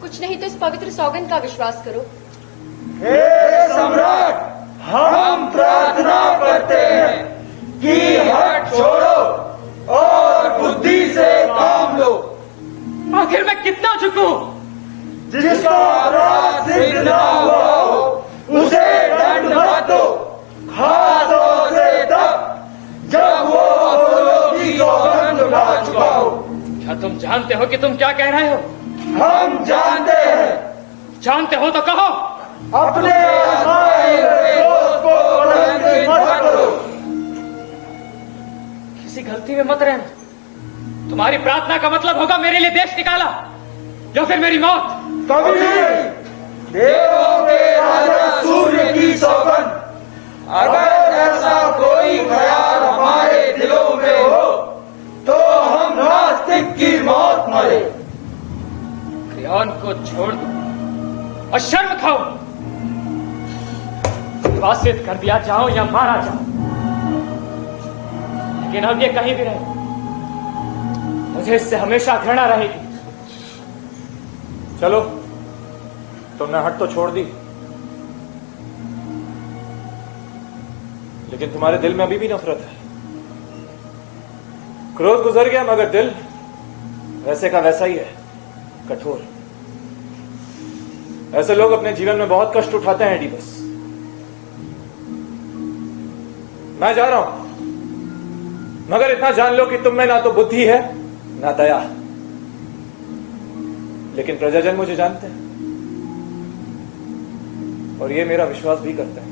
कुछ नहीं तो इस पवित्र सौगंध का विश्वास करो। हे सम्राट, हम प्रार्थना करते हैं कि हट छोड़ो और बुद्धि से काम लो। आखिर मैं कितना झुकूं? जिसका अपराध सिद्ध ना हुआ हो उसे दंड मत दो, खासतौर से तब जब वो अपोलो की सौगंध उठा चुका हो। क्या तुम जानते हो कि तुम क्या कह रहे हो? हम जानते हैं। जानते हो तो कहो। अपने आजमाए हुए दोस्त को कलंकित मत करो। किसी गलती में मत रहना। तुम्हारी प्रार्थना का मतलब होगा मेरे लिए देश निकाला या फिर मेरी मौत। कभी नहीं। देवों के राजा सूर्य की सौगंध, अगर ऐसा कोई ख्याल हमारे दिलों में हो तो हम नास्तिक की मौत मरे। क्रियान को छोड़ दो और शर्म खाओ। निर्वासित कर दिया जाओ या मारा जाओ, लेकिन अब ये कहीं भी रहे, मुझे इससे हमेशा घृणा रहेगी। चलो, तुमने हट तो छोड़ दी, लेकिन तुम्हारे दिल में अभी भी नफरत है। क्रोध गुजर गया, मगर दिल वैसे का वैसा ही है, कठोर। ऐसे लोग अपने जीवन में बहुत कष्ट उठाते हैं एडिपस। मैं जा रहा हूं, मगर इतना जान लो कि तुम में ना तो बुद्धि है ना दया, लेकिन प्रजाजन मुझे जानते हैं और ये मेरा विश्वास भी करते हैं।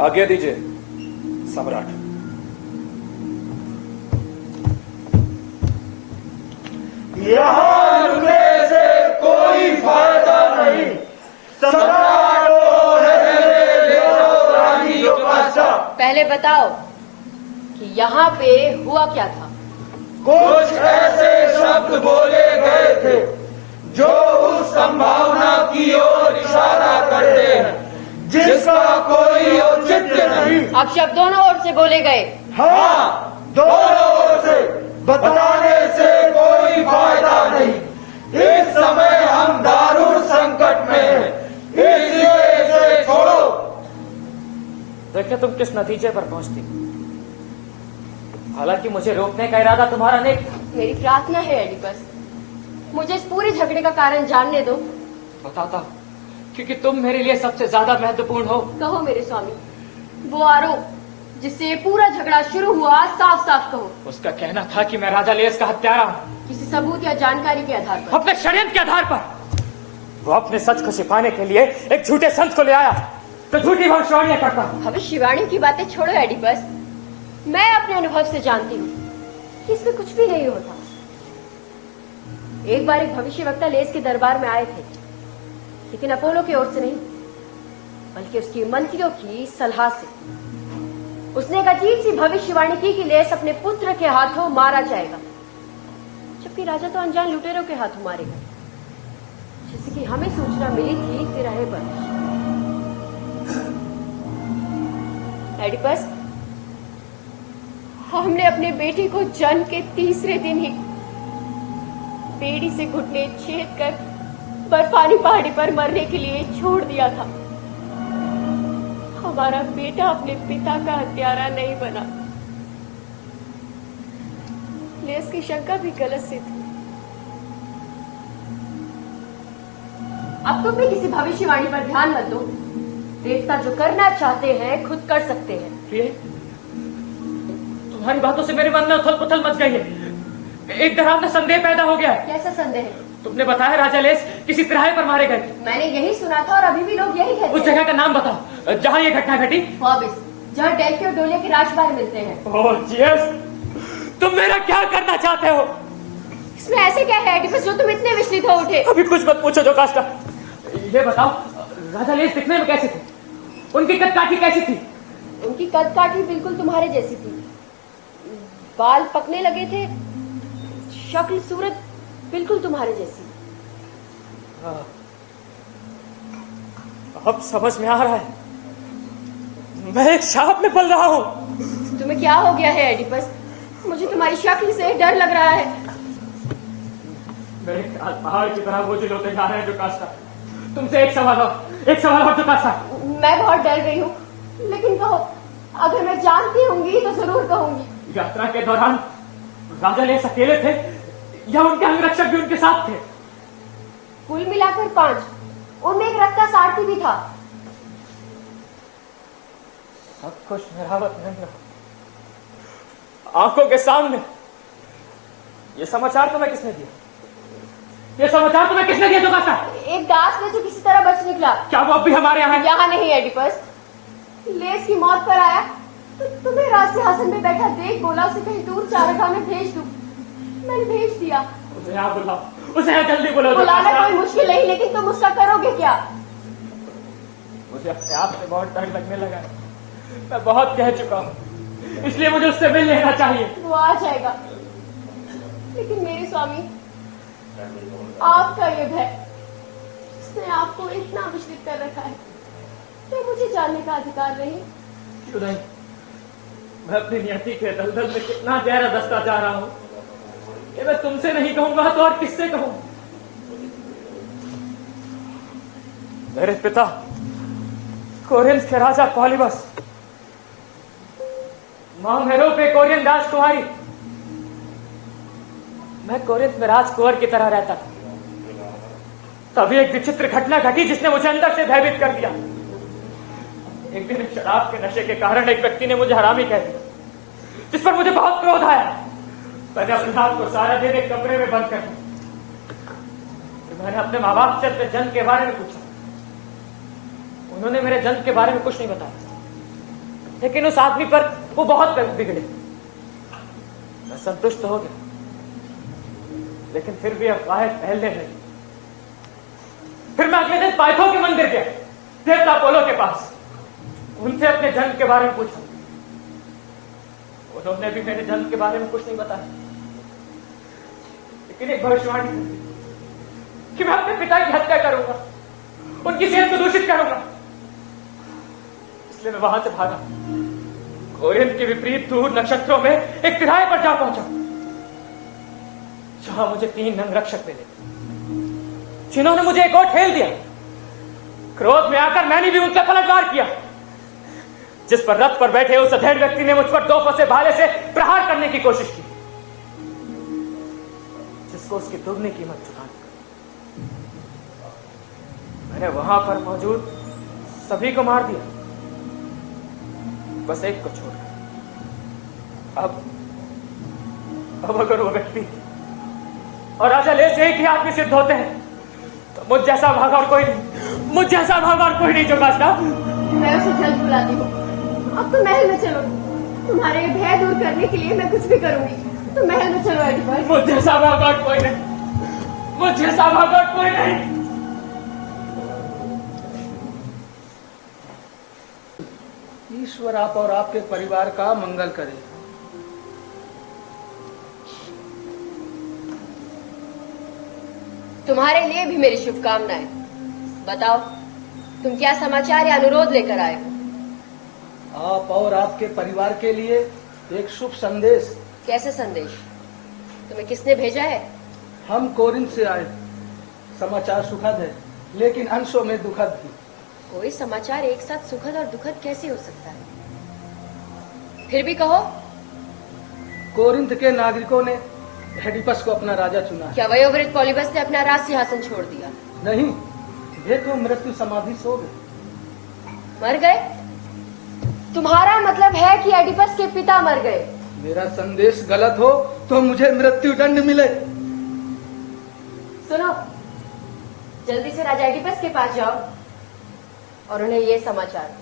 आज्ञा दीजिए सम्राट। यहाँ रुकने से कोई फायदा नहीं। सम्राट को रहने दो रानी योगासा। पहले बताओ कि यहाँ पे हुआ क्या था। कुछ ऐसे शब्द बोले गए थे जो उस संभावना की ओर इशारा करते हैं जिसका कोई औचित्य नहीं। अब शब्द दोनों ओर से बोले गए। हाँ, दोनों ओर से। बताने से कोई फायदा नहीं। इस समय हम दारुण संकट में हैं, इसलिए इसे छोड़ो। देखिए तुम किस नतीजे पर पहुंचती। हालांकि मुझे रोकने का इरादा तुम्हारा नेक था। मेरी प्रार्थना है एडिपस, मुझे इस पूरे झगड़े का कारण जानने दो। बताता हूं, क्योंकि तुम मेरे लिए सबसे ज्यादा महत्वपूर्ण हो। कहो मेरे स्वामी, वो आरोप जिससे ये पूरा झगड़ा शुरू हुआ साफ साफ कहो। उसका कहना था कि मैं राजा लेस का हत्यारा हूं। किसी सबूत या जानकारी के आधार पर? अपने षड्यंत्र के आधार पर। वो अपने सच को छिपाने के लिए एक झूठे संत को ले आया, तो झूठी भविष्यवाणियां करता हूं। भविष्यवाणी की बातें छोड़ो एडिपस, मैं अपने अनुभव से जानती हूँ कि इसमें कुछ भी नहीं होता। एक बार एक भविष्यवक्ता लेस के दरबार में आए थे, लेकिन अपोलो की ओर से नहीं, बल्कि उसकी मंत्रियों की सलाह से। उसने एक अजीब सी भविष्यवाणी की कि लेस अपने पुत्र के हाथों मारा जाएगा, जबकि राजा तो अनजान लुटेरों के हाथों मारेगा, जैसे कि हमें सूचना मिली थी तिराहे पर। एडिपस, हमने अपने बेटी को जन्म के तीसरे दिन ही बेड़ी से घुटने छेद कर बर्फानी पहाड़ी पर मरने के लिए छोड़ दिया था। हमारा बेटा अपने पिता का हत्यारा नहीं बना। लेस की शंका भी गलत सी थी। अब तुम भी किसी भविष्यवाणी पर ध्यान मत दो। देवता जो करना चाहते हैं खुद कर सकते हैं। प्रिय, तुम्हारी बातों से मेरे मन में उथल पुथल मच गई है। एक डरावना संदेह पैदा हो गया है। कैसा संदेह है? तुमने बताया राजा लेस किसी तिराहे पर मारे गए थे। मैंने यही सुना था और अभी भी लोग यही कहते उस जगह का नाम बताओ जहां ये घटना घटी। फॉबिस, जहाँ डेल्फी और डोलिया के राजबार मिलते हैं। ओह जीसस, तुम मेरा क्या करना चाहते हो? इसमें ऐसे क्या है एडिपस जो तुम इतने विचलित हो उठे? अभी कुछ मत पूछो जोकास्टा। ये बताओ, राजा लेस दिखने में कैसे थे? उनकी कदकाठी कैसी थी? उनकी कदकाठी बिल्कुल तुम्हारे जैसी थी। बाल पकने लगे थे, शक्ल सूरत बिल्कुल तुम्हारे जैसी। अब समझ में आ रहा है, मैं एक शाप में पल रहा हूँ। तुम्हें क्या हो गया है एडिपस? मुझे तुम्हारी शक्ल से डर लग रहा है। मेरे ख्याल पहाड़ की तरह बोझिल होते जा रहे हैं जोकास्टा। तुमसे एक सवाल और जोकास्टा। मैं बहुत डर गई हूँ, लेकिन कहो, अगर मैं जानती होंगी तो जरूर कहूंगी। यात्रा के दौरान राजा लेस अकेले थे या उनके अंगरक्षक भी उनके साथ थे? कुल मिलाकर 5, उनमें एक रथ का सारथी भी था। सब कुछ मेरावत नहीं रहा। आंखों के सामने ये समाचार तुम्हें किसने दिया? ये समाचार तुम्हें किसने दिया जोकास्टा? एक दास में जो किसी तरह बच निकला। क्या वो अब भी हमारे यहाँ है? यहाँ नहीं एडिपस। लेस की मौत पर आया तो तुम्हें राज सिंहासन में बैठा देख बोला उसे कहीं दूर चारागाह में भेज दूं। मैंने भेज दिया। उसे यहाँ बुलाओ, उसे यहाँ जल्दी बुलाओ। बुलाना कोई मुश्किल नहीं, लेकिन तुम उसका करोगे क्या? मुझे अपने आप से बहुत डर लगने लगा है। मैं बहुत कह चुका हूँ, इसलिए मुझे उससे मिल लेना चाहिए। वो आ जाएगा, लेकिन मेरे स्वामी, आपका ये भय जिसने आपको इतना विचलित कर रखा है, क्या मुझे जानने का अधिकार नहीं? क्यों नहीं? मैं अपनी नियति के दलदल में कितना गहरा दस्ता जा रहा हूं कि मैं तुमसे नहीं कहूंगा तो और किससे कहूं। मेरे पिता कोरिन्थ के राजा पॉलीबस, मां मेरोपे कोरियन राजकुमारी। मैं कोरिन्थ में राजकुंवर की तरह रहता था। तभी एक विचित्र घटना घटी जिसने मुझे अंदर से भयभीत कर दिया। एक दिन शराब के नशे के कारण एक व्यक्ति ने मुझे हरामी कह दिया, जिस पर मुझे बहुत क्रोध आया। मैंने अपने हाथ को सारा दिन एक कमरे में बंद कर दिया। मैंने अपने माँ बाप से अपने जन्म के बारे में पूछा। उन्होंने मेरे जन्म के बारे में कुछ नहीं बताया, लेकिन उस आदमी पर वो बहुत बिगड़े। मैं संतुष्ट हो गया, लेकिन फिर भी अफवाहें फैलने लगी। फिर मैं अगले दिन पाइथो के मंदिर गया, देवता अपोलो के पास। उनसे अपने जन्म के बारे में पूछा। उन्होंने भी मेरे जन्म के बारे में कुछ नहीं बताया, लेकिन एक भविष्यवाणी की कि मैं अपने पिता की हत्या करूंगा, उनकी सेहत को दूषित करूंगा। इसलिए मैं वहां से भागा। कोरिन्थ के विपरीत दूर नक्षत्रों में एक तिराहे पर जा पहुंचा, जहां मुझे 3 अंगरक्षक मिले, जिन्होंने मुझे एक और ठेल दिया। क्रोध में आकर मैंने भी उनसे पलटवार किया, जिस पर रथ पर बैठे उस अधेड़ व्यक्ति ने मुझ पर 2 फंसे भाले से प्रहार करने की कोशिश की, जिसको उसकी दुगनी कीमत चुकानी पड़ी। मैंने वहां पर मौजूद सभी को मार दिया, बस एक को छोड़कर। अब अगर वो व्यक्ति और राजा ले से एक ही आदमी सिद्ध होते हैं, तो मुझ जैसा भागा और कोई नहीं, मुझ जैसा भागा और कोई नहीं। जो काष्टा, मैं उसे जल्द बुलाती हूँ। अब तो महल में चलो, तुम्हारे भय दूर करने के लिए मैं कुछ भी करूंगी। तो महल में चलो एडिपस। मुझ जैसा भागा और कोई नहीं, मुझ जैसा भागा और कोई नहीं। ईश्वर आप और आपके परिवार का मंगल करे। तुम्हारे लिए भी मेरी शुभकामनाएं। बताओ, तुम क्या समाचार या अनुरोध लेकर आए हो? आप और आपके परिवार के लिए एक शुभ संदेश। कैसे संदेश? तुम्हें किसने भेजा है? हम कोरिन्थ से आए। समाचार सुखद है, लेकिन अंशों में दुखद भी। कोई समाचार एक साथ सुखद और दुखद कैसे हो सकता है? फिर भी कहो। कोरिन्थ के नागरिकों ने एडिपस को अपना राजा चुना है। क्या वयोवृद्ध पॉलीबस ने अपना राज सिंहासन छोड़ दिया? नहीं, वे तो मृत्यु समाधि सो गए। मर गए? तुम्हारा मतलब है कि एडिपस के पिता मर गए? मेरा संदेश गलत हो तो मुझे मृत्यु दंड मिले। सुनो, जल्दी से राजा एडिपस के पास जाओ और उन्हें ये समाचार दो।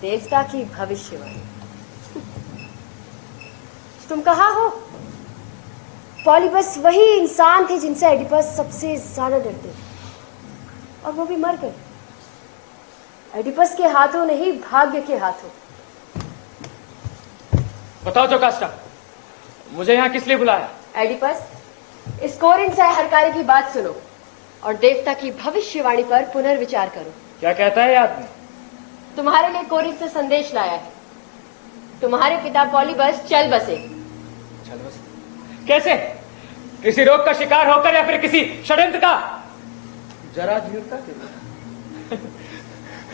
देवता की भविष्यवाणी। तुम कहाँ हो? पॉलीबस वही इंसान थे जिनसे एडिपस सबसे ज्यादा डरते थे, और वो भी मर गए। एडिपस के हाथों नहीं, भाग्य के हाथों। बताओ जोकास्टा, मुझे यहाँ किस लिए बुलाया? एडिपस, इस कोरिन्थ से हरकारे की बात सुनो और देवता की भविष्यवाणी पर पुनर्विचार करो। क्या कहता है ये आदमी? तुम्हारे लिए कोरिन्थ से संदेश लाया है। तुम्हारे पिता पॉलीबस चल बसे। चल बसे? कैसे? किसी रोग का शिकार होकर या फिर किसी षड्यंत्र का? जरा जीवता के लिए।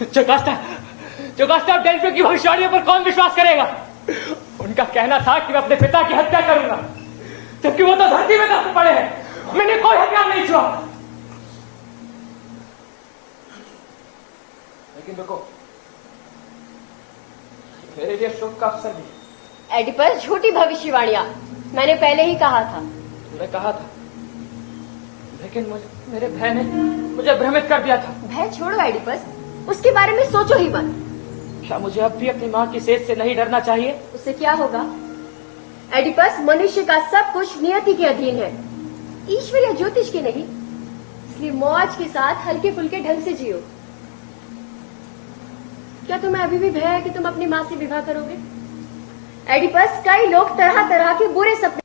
जोकास्टा, डेल्फी की भविष्यवाणियों पर कौन विश्वास करेगा? उनका कहना था कि मैं अपने पिता की हत्या करूंगा, जबकि वो तो धरती में दफन पड़े हैं। मैंने कोई हथियार नहीं छुआ। लेकिन रुको, मेरे लिए शोक का अवसर भी। एडिपस, झूठी भविष्यवाणियां मैंने पहले ही कहा था। तुमने कहा था, लेकिन मेरे भय ने मुझे भ्रमित कर दिया था। भय छोड़ो एडिपस, उसके बारे में सोचो ही मत। क्या मुझे अब भी अपनी माँ की सेहत से नहीं डरना चाहिए? उससे क्या होगा? एडिपस, मनुष्य का सब कुछ नियति के अधीन है, ईश्वर या ज्योतिष के नहीं। इसलिए मौज के साथ हल्के फुल्के ढंग से जियो। क्या तुम्हें अभी भी भय है कि तुम अपनी माँ से विवाह करोगे? एडिपस, कई लोग तरह तरह के बुरे सपने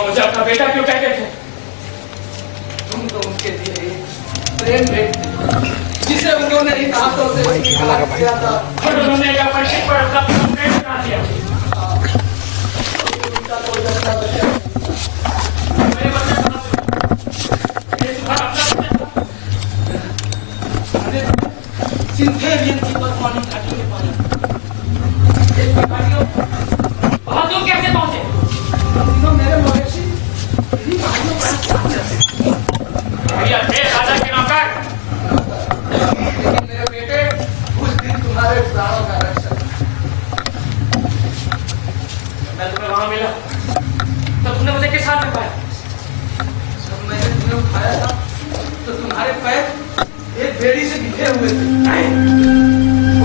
वो मुझे अपना बेटा क्यों कहते थे? तुम तो उनके लिए प्रेम भेंट जिसे उन्होंने इन हाथों से स्वीकार किया था, और उन्होंने क्या परिचित पर अपना प्रेम बना दिया। उनका कोई बच्चा बचा मेरे बच्चे समझ ये तुम्हारा अपना बच्चा सिंथेरियन की परफॉर्मिंग घाटी में पाया। वहां तुम कैसे पहुंचे? तीनों मेरे मवेशी मेरी भाइयों का भैया थे राजा के नौकर। लेकिन मेरे बेटे उस दिन तुम्हारे प्राणों का रक्षक। मैं तुम्हें वहां मिला तो तुमने मुझे किस हाल में पाया? जब मैंने तुम्हें उठाया था तो तुम्हारे पैर एक बेड़ी से बिखरे हुए थे। नहीं,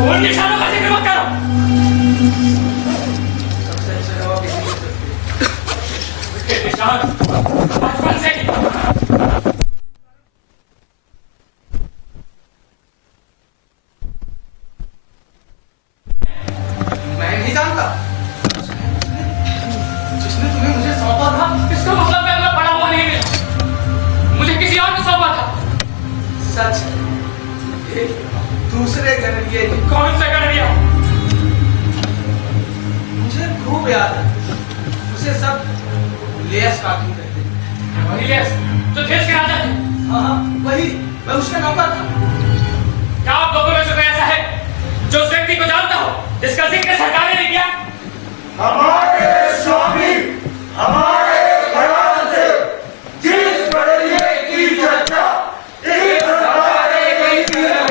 उन निशानों का जिक्र मत करो। सबसे अच्छे जवाब यही दे सकते हैं। उसके निशान बचपन से ही मैं नहीं जानता। जिसने तुम्हें मुझे सौंपा था, इसका मतलब मैं अपना पड़ा हुआ नहीं मिला। मुझे किसी और ने सौंपा था। सच है। एक दूसरे गणरिये ने कौन सा गणरिया? मुझे खूब याद है। उसे सब लेस काटू कहते हैं। वही लेस जो देश के राजा थे। हाँ, वही। मैं उसका नौकर था। क्या आप लोगों में से कोई ऐसा है जो उस व्यक्ति को जानता हो जिसका जिक्र सरकार ने नहीं किया? हमारे स्वामी हमारे ख्याल से जिस गणरिये की चर्चा इस सरकार ने की है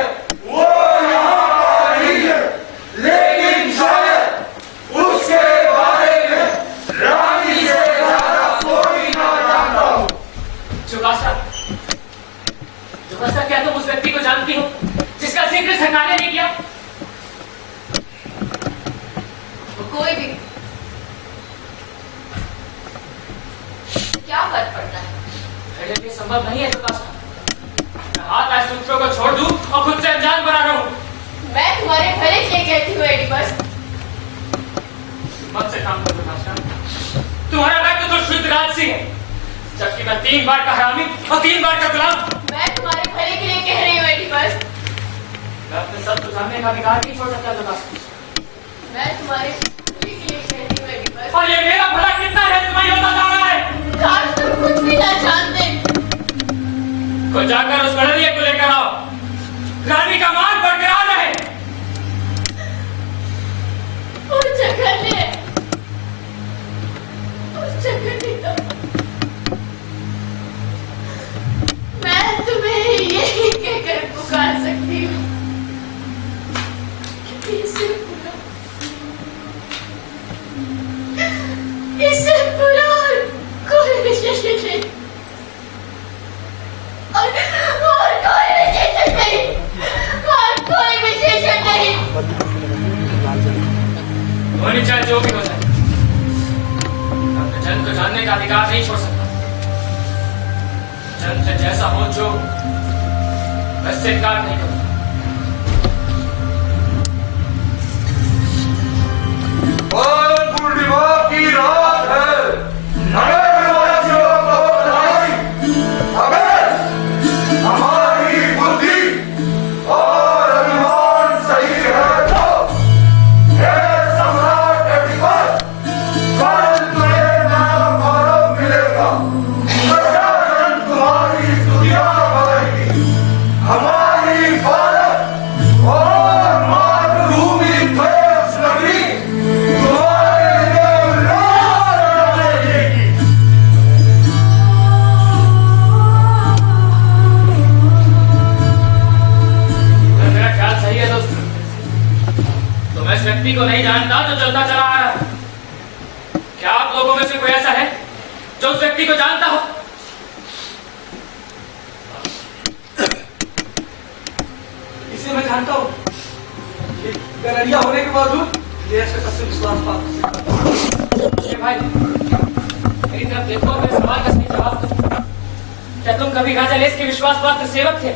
वो यहाँ नहीं है, लेकिन शायद उसके बारे में रानी से ज्यादा कोई ना जानता हो। जुगासा क्या तुम उस व्यक्ति को जानती हो जिसका जिक्र सरकार ने नहीं किया? कोई भी क्या फर्क पड़ता है? मेरे लिए संभव नहीं है जुगासा। मैं हाथ आए सूत्रों को छोड़ दूं और खुद से अनजान बना रहूं। मैं तुम्हारे भले के लिए कहती हूँ एडिपस। मत से काम करो जुगासा। तुम्हारा रक्त तो शुद्ध राजसी है, जबकि मैं 3 बार का हरामी और 3 बार का गुलाम। मैं तुम्हारे भले के लिए कह रही हूँ एडिपस। मैं अपने सब को जानने का अधिकार नहीं छोड़ सकता जुगासा। मैं तुम्हारे भले के लिए कहती हूँ एडिपस। और ये मेरा भला कितना रहस्यमय होता जा रहा है। आज तुम कुछ भी ना जानते। को जाकर उस गणरिये को लेकर आओ। रानी का मान बरकरार रहे। उस जगह तो मैं तुम्हें यही कहकर पुकार सकती हूँ कि इससे बुरा और कोई विशेषण नहीं, और कोई विशेषण नहीं, और कोई विशेषण नहीं। होनी चाहे जो भी हो जाए, अपने जन को जानने का अधिकार नहीं छोड़ सकता। जन से जैसा हो जो मैं स्वीकार नहीं करूंगा। पूर्णिमा की रात है, नगरवासियों को बधाई। अगर हमारी बुद्धि और अभिमान सही है तो हे सम्राट एडिपस, कल तुम्हें नाम गौरव मिलेगा। प्रजाजन तुम्हारी स्तुतियां गाएगी। हमारी भारत और मातृभूमि थेस नगरी तुम्हारे लिए उल्लास करेगी। अगर मेरा ख्याल सही है दोस्त, तो मैं इस व्यक्ति को नहीं जानता जो चलता चला आ रहा है। क्या आप लोगों में से कोई ऐसा है जो उस व्यक्ति को जानता हो? इसे मैं जानता हूँ। ये गणरिया होने के बावजूद देश का सबसे विश्वास पात्र। ये भाई, मेरी तरफ देखो, मेरे सवाल का सही जवाब दो। क्या तुम कभी राजा लेस के विश्वास पात्र सेवक थे?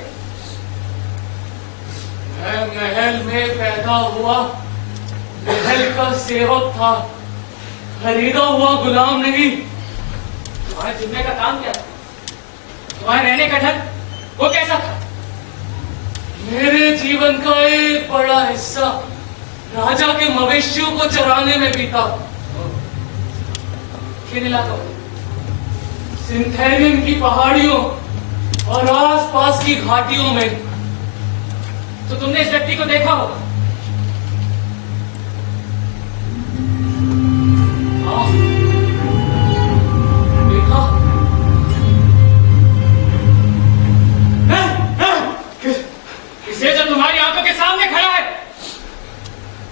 मैं महल में पैदा हुआ, महल का सेवक था, खरीदा हुआ गुलाम नहीं। तुम्हारे जिम्मे का काम क्या था? तुम्हारे रहने का ढंग वो कैसा था? मेरे जीवन का एक बड़ा हिस्सा राजा के मवेशियों को चराने में बीता। किन इलाकों में? सिंथेरियम की पहाड़ियों और आसपास की घाटियों में। तो तुमने इस व्यक्ति को देखा होगा। हाँ, देखा। इसे जो तुम्हारी आंखों के सामने खड़ा है,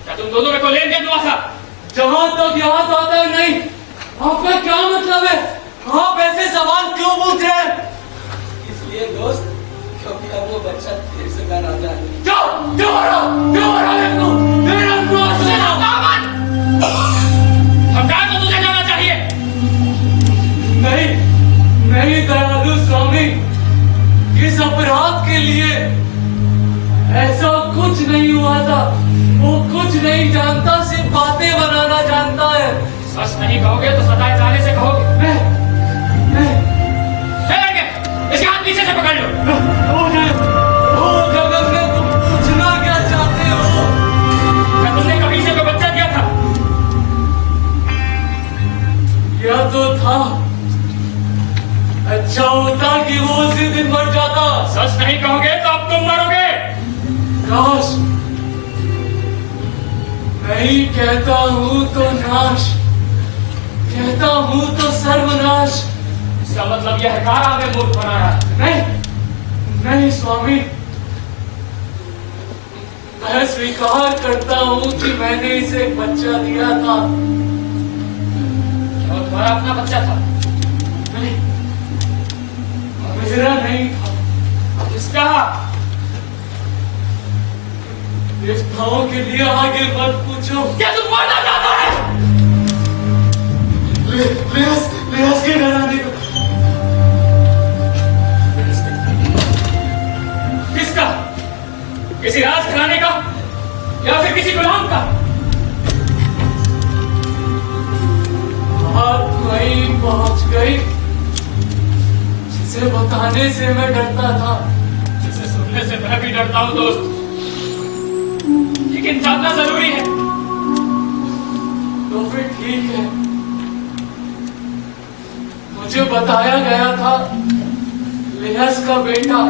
क्या तुम दोनों में कोई लेन देन हुआ था? जहां तक याद आता है नहीं। आपका क्या मतलब है? आप ऐसे सवाल क्यों पूछ रहे हैं? इसलिए दोस्त, क्योंकि अब वो बच्चा तेरे से का राजा है। क्यों हो रहा है तू? मेरा क्रोध से ना दामन। सरकार को तुझे जाना चाहिए। नहीं दयालु स्वामी, इस अपराध के लिए ऐसा कुछ नहीं हुआ था। वो कुछ नहीं जानता, सिर्फ बातें बनाना जानता है। सच नहीं कहोगे तो सताए जाने से कहोगे। इसके हाथ पीछे से पकड़ लो। ओ जगत में तुम पूछना क्या चाहते हो? क्या तुमने कभी से कोई बच्चा दिया था? यह तो था। अच्छा होता कि वो उसी दिन मर जाता। सच नहीं कहोगे तो अब तुम मरोगे। नाश। नहीं कहता हूं तो नाश, कहता हूं तो सर्वनाश। इसका मतलब यह कारा हमें मूर्ख बना रहा है। नहीं स्वामी, मैं स्वीकार करता हूं कि मैंने इसे एक बच्चा दिया था। और तुम्हारा अपना बच्चा था? नहीं, मेरा नहीं था। किसका? इस भाव के लिए आगे मत पूछो। क्या तुम मरना चाहता है? लिहाज के घराने को। किसका? किसी राजघराने का या फिर किसी गुलाम का? बात वहीं पहुंच गई जिसे बताने से मैं डरता था। जिसे सुनने से मैं भी डरता हूं दोस्त, लेकिन जानना जरूरी है। तो फिर ठीक है। मुझे बताया गया था लिहस का बेटा,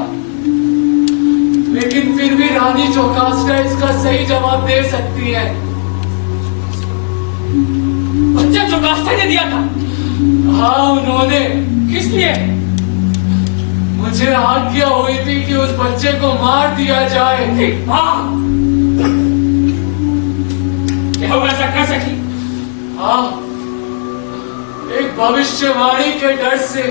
लेकिन फिर भी रानी जोकास्टा इसका सही जवाब दे सकती है। बच्चा जोकास्टा ने दिया था? हाँ, उन्होंने। किस लिए? मुझे आज्ञा हुई थी कि उस बच्चे को मार दिया जाए। हाँ, क्या वो ऐसा कर सकी? हाँ, एक भविष्यवाणी के डर से।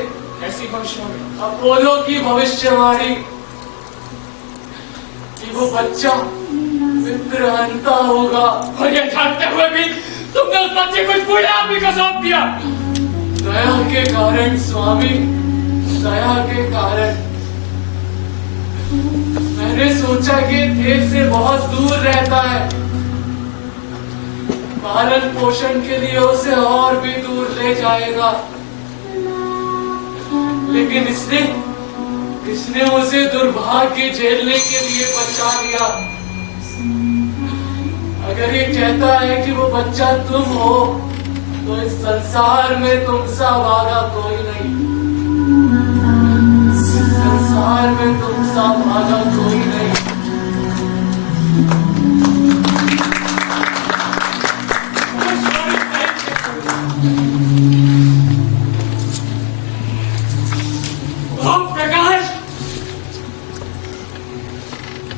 कैसी भविष्यवाणी? अपोलो की भविष्यवाणी कि वो बच्चा मित्रहंता होगा। और ये जानते हुए भी तुमने उस बच्चे को इस बूढ़े आदमी को सौंप दिया। दया के कारण स्वामी, दया के कारण। मैंने सोचा कि देव से बहुत दूर रहता है, पालन पोषण के लिए उसे और भी दूर ले जाएगा। लेकिन इसने उसे दुर्भाग्य झेलने के लिए बचा लिया। अगर ये कहता है कि वो बच्चा तुम हो, तो इस संसार में तुमसा भागा कोई नहीं। संसार में तुमसा भागा कोई नहीं। प्रकाश,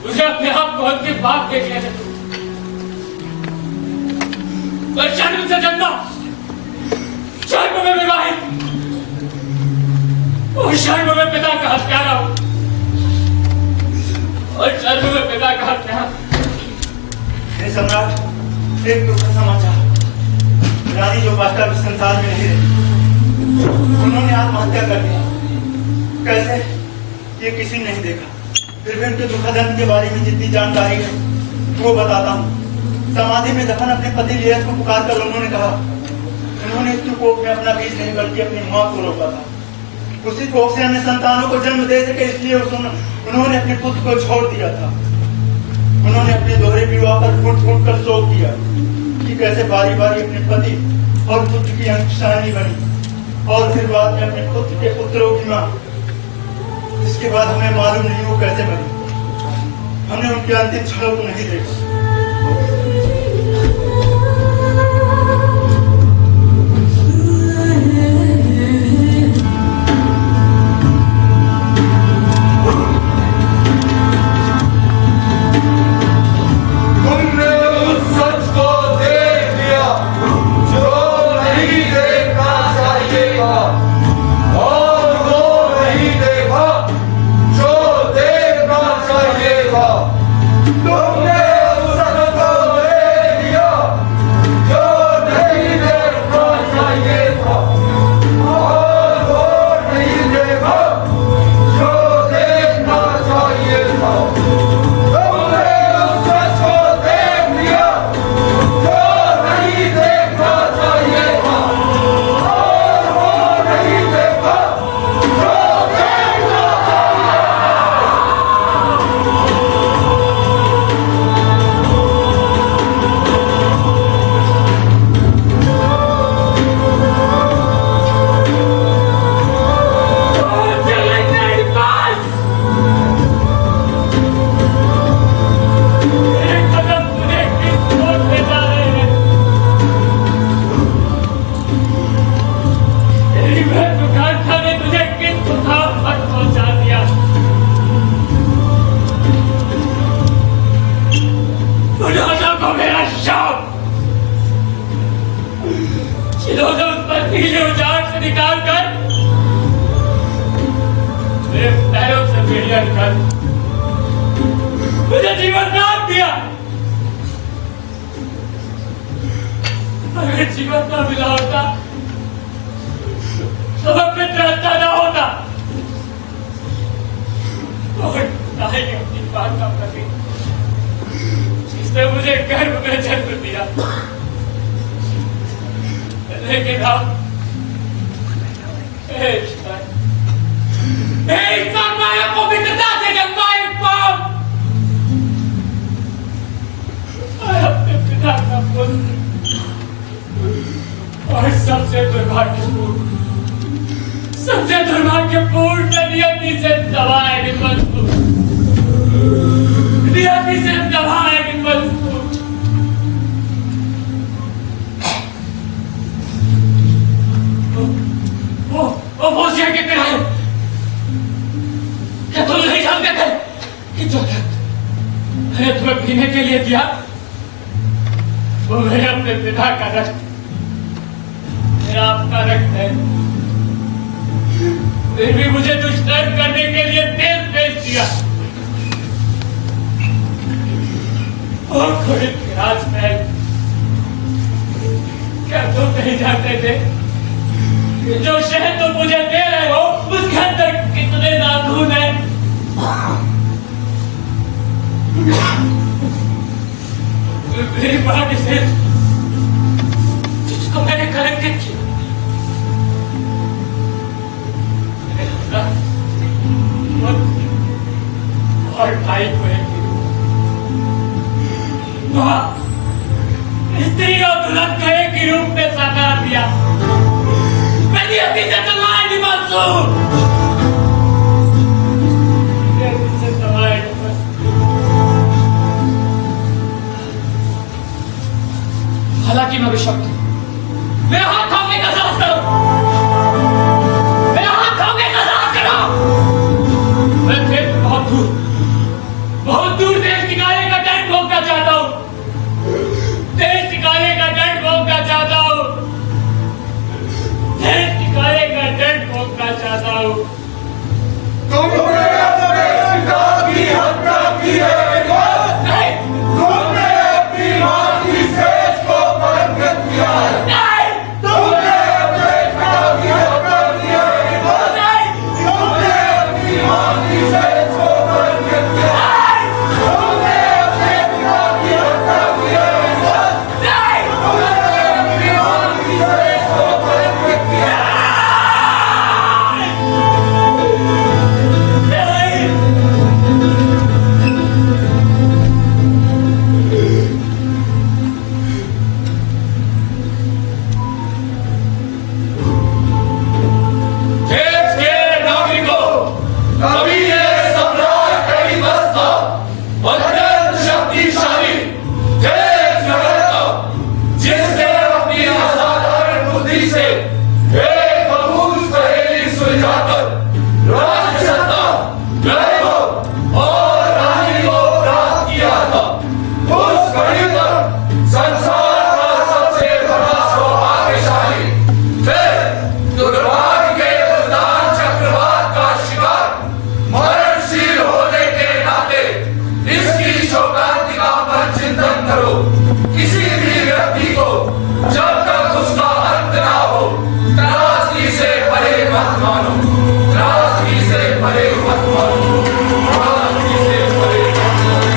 मुझे अपने आप को उनके बाप देख लेने दो। मैं जन्म से जन्मा, जन्म में विवाहित और जन्म में पिता का हत्यारा हूं, और जन्म में पिता का हत्यारा। सम्राट, एक दुख का समाचार। रानी जोकास्टा भी संसार में नहीं रही। उन्होंने आत्महत्या कर दिया। कैसे, ये किसी नहीं देखा। फिर भी उनके दुखद अंत के बारे में जितनी जानकारी है वो बताता हूँ। समाधि में दफन अपने पति लियस को पुकार कर उन्होंने कहा, उन्होंने इस कोख में अपना बीज नहीं बल्कि अपनी माँ को रोका था। उसी कोख से अन्य संतानों को जन्म दे सके इसलिए उन्होंने अपने पुत्र को छोड़ दिया था। उन्होंने अपने दोहरे विवाह पर फूट फूट कर शोक किया कि कैसे बारी बारी अपने पति और पुत्र की अंशानी बनी और फिर बाद में अपने पुत्र के पुत्रों की माँ। इसके बाद हमें मालूम नहीं वो कैसे बनी। हमने उनके अंतिम क्षणों को नहीं देखा। मुझे जीवन दान दिया। अगर जीवन ना मिला होता तो मैं पितृहत्या ना होता। और ना ही अपनी बात का प्रति जिसने मुझे गर्भ में जन्म दिया, लेकिन हम इंसान माया को मित्रता से जन्माए पाप। अपने पिता का पुत्र और सबसे दुर्भाग्यपूर्ण नियति से दबाए विध्वंसु, नियति से दबाए विध्वंसु। वो बोझिया के किराए क्या तुम नहीं जानते थे कि जो मैंने तुम्हें पीने के लिए दिया वो मेरे अपने पिता का रक्त, मेरा आपका रक्त है। फिर भी मुझे दुष्कर्म करने के लिए तेल बेच दिया। और घोड़े के राजमहल, क्या तुम नहीं जानते थे कि जो शहर तुम मुझे दे रहे हो उसके अंदर कितने नाखून हैं? मेरी बात से जिसको मैंने कलंकित किया, और भाई को स्त्री और दुल्हन को एक ही रूप में साकार दिया। मैंने अभी से तलवार नहीं मंसूर, हालांकि मैं विषक्त हूं। मेरा हाथ थामने का साहस करो, मेरा हाथ थामने का साहस करो। मैं फिर बहुत दूर देश निकाले का दंड भोगना चाहता हूं, देश निकाले का दंड भोगना चाहता हूं, देश निकाले का दंड भोगना चाहता हूं। तुमने अपने पिता की हत्या की है, नहीं, तुमने अपनी मां की सेज को कलंकित किया है, नहीं, तुमने अपने पिता की हत्या की है, नहीं, तुमने अपनी मां की सेज को कलंकित किया है, तुमने अपने पिता की हत्या की है, नहीं, तुमने अपनी मां की सेज को मत मानो, राजनीति से परे मत मानो, राजनीति से परे मत मानो।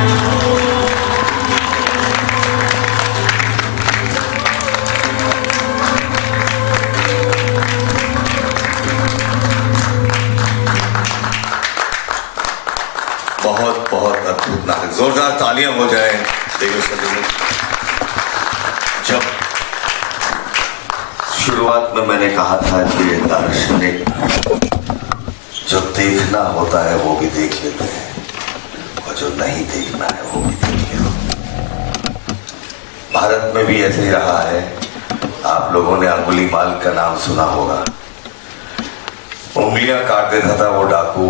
बहुत बहुत अद्भुत नाटक, जोरदार तालियां हो जाए देवी सभी। जब शुरुआत में मैंने कहा था कि ये दार्शनिक जो देखना होता है वो भी देख लेते हैं और जो नहीं देखना है वो भी देख लेते हैं। भारत में भी ऐसे ही रहा है। आप लोगों ने अंगुलीमाल का नाम सुना होगा। उंगलियां काट देता था वो डाकू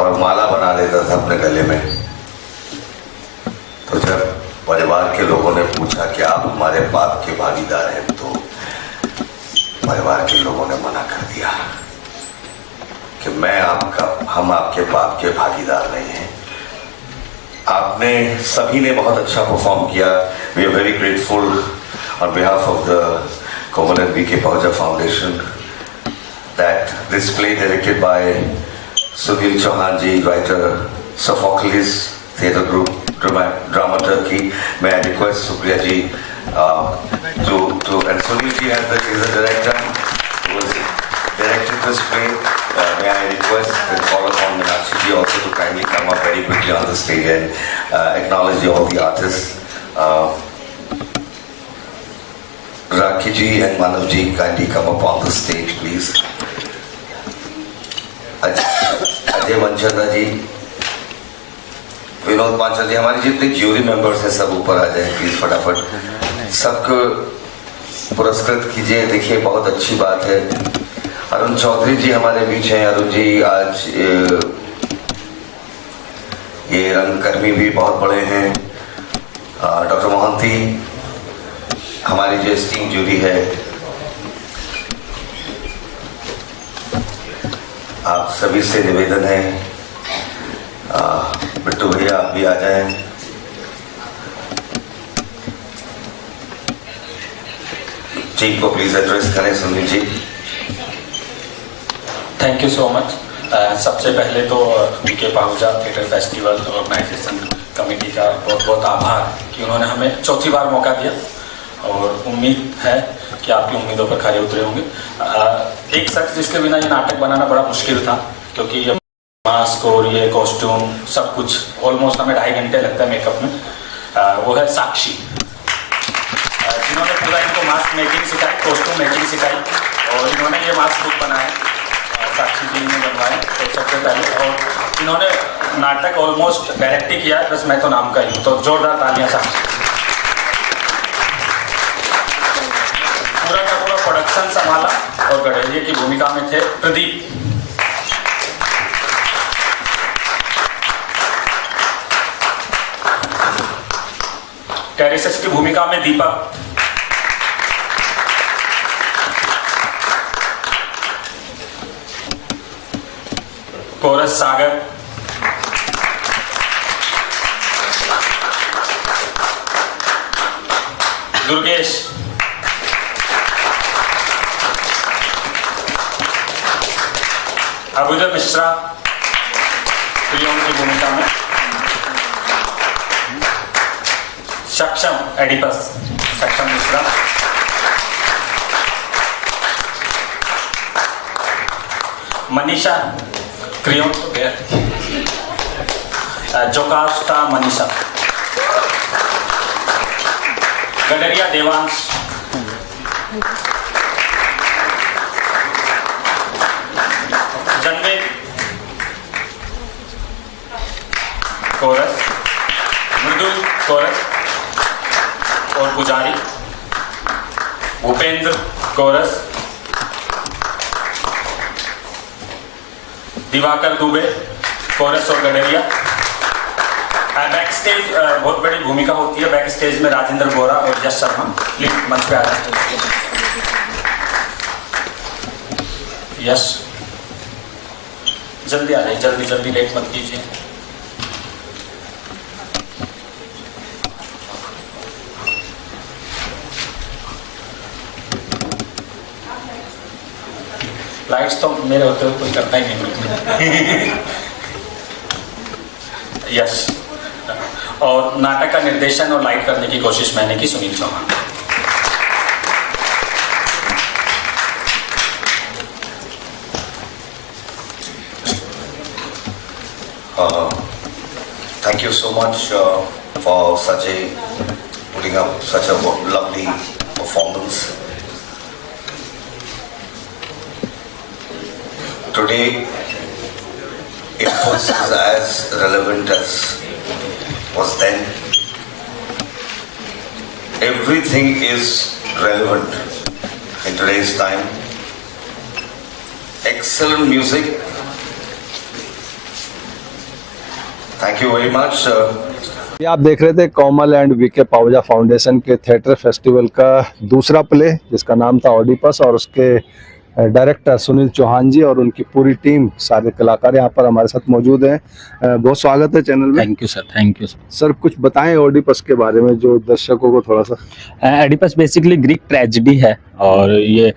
और माला बना लेता था अपने गले में। तो जब परिवार के लोगों ने पूछा कि आप हमारे पाप के भागीदार हैं, तो परिवार के लोगों ने मना कर दिया कि हम आपके पाप के भागीदार नहीं हैं। आपने सभी ने बहुत अच्छा परफॉर्म किया। We are very grateful on behalf of the Komal and V K Pahuja foundation that this play directed by Sunil Chauhan ji, writer, Sophocles Theatre Group, Drama Turkey. May I request Supriya ji and Sunil ji is the director who has directed this play. May I request and call upon Meenakshi ji also to kindly come up very quickly on the stage and acknowledge all the artists. Rakhi ji and Manav ji, kindly come up on the stage, please. Ajay Manchanda ji, Vinod Panchal ji, हमारे जितने jury members हैं सब ऊपर आ जाए please फटाफट। सबको पुरस्कृत कीजिए। देखिए बहुत अच्छी बात है। अरुण चौधरी जी हमारे बीच हैं। अरुण जी आज ये रंगकर्मी भी बहुत बड़े हैं। डॉक्टर मोहंती हमारी जो एस्टीम ज्यूरी है, आप सभी से निवेदन है बिट्टू भैया आप भी आ जाएं। टीम को प्लीज एड्रेस करें। Sunil ji. Thank you so much. सबसे पहले तो V K Pahuja theatre festival organisation committee का बहुत बहुत आभार कि उन्होंने हमें चौथी बार मौका दिया और उम्मीद है कि आपकी उम्मीदों पर खरे उतरे होंगे। एक शख्स जिसके बिना ये नाटक बनाना बड़ा मुश्किल था, क्योंकि ये मास्क और ये कॉस्ट्यूम सब कुछ ऑलमोस्ट हमें 2.5 घंटे लगता है मेकअप में। वो है साक्षी, जिन्होंने पूरा इनको मास्क मेकिंग सिखाई, कॉस्ट्यूम मेकिंग सिखाई और इन्होंने ये मास्क खुद बनाए। साक्षी जी ने बनवाए तो सबसे पहले, और इन्होंने नाटक ऑलमोस्ट डायरेक्ट ही किया है, बस मैं तो नाम का ही हूँ। तो जोरदार तालियां साक्षी। पूरा का पूरा प्रोडक्शन संभाला और गडेरिया की भूमिका में थे प्रदीप। टेरेसेस की भूमिका में दीपक। कोरस सागर। दुर्गेश। अभुजय मिश्रा प्रियोन की भूमिका में। Saksham Oedipus Saksham Mishra. Manisha Creon Jocasta Manisha. गडरिया देवांश। जनवेद कोरस। मृदुल कोरस और पुजारी। भूपेंद्र कोरस। दिवाकर दुबे कोरस और गडरिया। बैक स्टेज बहुत बड़ी भूमिका होती है। बैक स्टेज में राजेंद्र बोरा और यश शर्मा। प्लीज मंच पे आ जाए। यश जल्दी आ जाइए, जल्दी जल्दी, लेट मत कीजिए। लाइट्स तो मेरे होते हुए कोई करता ही नहीं। यस, और नाटक का निर्देशन और लाइट करने की कोशिश मैंने की, Sunil Chauhan. Thank you so much for putting up such a lovely performance. Today, it was as relevant as was then. Everything is relevant in today's time. Excellent music. Thank you very much. ये आप देख रहे थे कोमल and VK Pahuja foundation के theatre festival का दूसरा play, जिसका नाम था ऑडिपस, और उसके डायरेक्टर सुनील चौहान जी और उनकी पूरी टीम, सारे कलाकार यहाँ पर हमारे साथ मौजूद हैं। बहुत स्वागत है चैनल में। Thank you sir, thank you sir. कुछ बताएं ऑडिपस के बारे में, जो दर्शकों को थोड़ा सा। एडिपस बेसिकली ग्रीक ट्रेजेडी है, और ये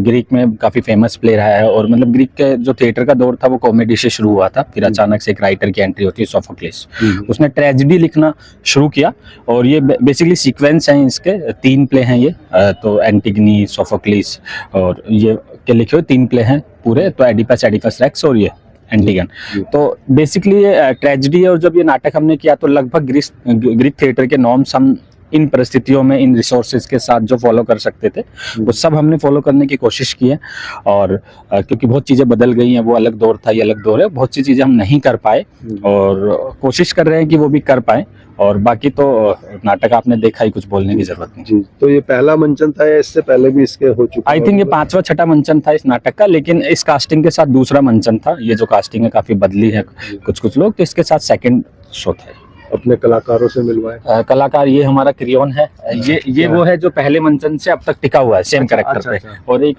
ग्रीक में काफ़ी फेमस प्ले रहा है। और मतलब ग्रीक के जो थिएटर का दौर था वो कॉमेडी से शुरू हुआ था, फिर अचानक से एक राइटर की एंट्री होती है सोफोक्लिस, उसने ट्रेजेडी लिखना शुरू किया। और ये बेसिकली सीक्वेंस हैं इसके, 3 प्ले हैं ये, तो एंटिगनी, सोफोक्लिस और ये के लिखे हुए 3 प्ले हैं पूरे। तो एडिपस, एडिपस रेक्स और ये एंटिगन। तो बेसिकली ये ट्रेजेडी है। और जब ये नाटक हमने किया तो लगभग ग्रीक थिएटर के नॉर्म्स हम इन परिस्थितियों में, इन रिसोर्सेज के साथ जो फॉलो कर सकते थे वो सब हमने फॉलो करने की कोशिश की है। और क्योंकि बहुत चीज़ें बदल गई हैं, वो अलग दौर था, ये अलग दौर है, बहुत सी चीज़ें हम नहीं कर पाए और कोशिश कर रहे हैं कि वो भी कर पाए। और बाकी तो नाटक आपने देखा ही, कुछ बोलने की जरूरत नहीं। जी, तो ये पहला मंचन था या इससे पहले भी इसके हो चुका? आई थिंक ये 5वां 6वां मंचन था इस नाटक का, लेकिन इस कास्टिंग के साथ दूसरा मंचन था। ये जो कास्टिंग है काफी बदली है कुछ लोग, तो इसके साथ सेकंड शो था। अपने कलाकारों से मिलवाए। कलाकार ये हमारा क्रियोन है, ये वो है जो पहले मंचन से अब तक टिका हुआ है सेम कैरेक्टर पे। और एक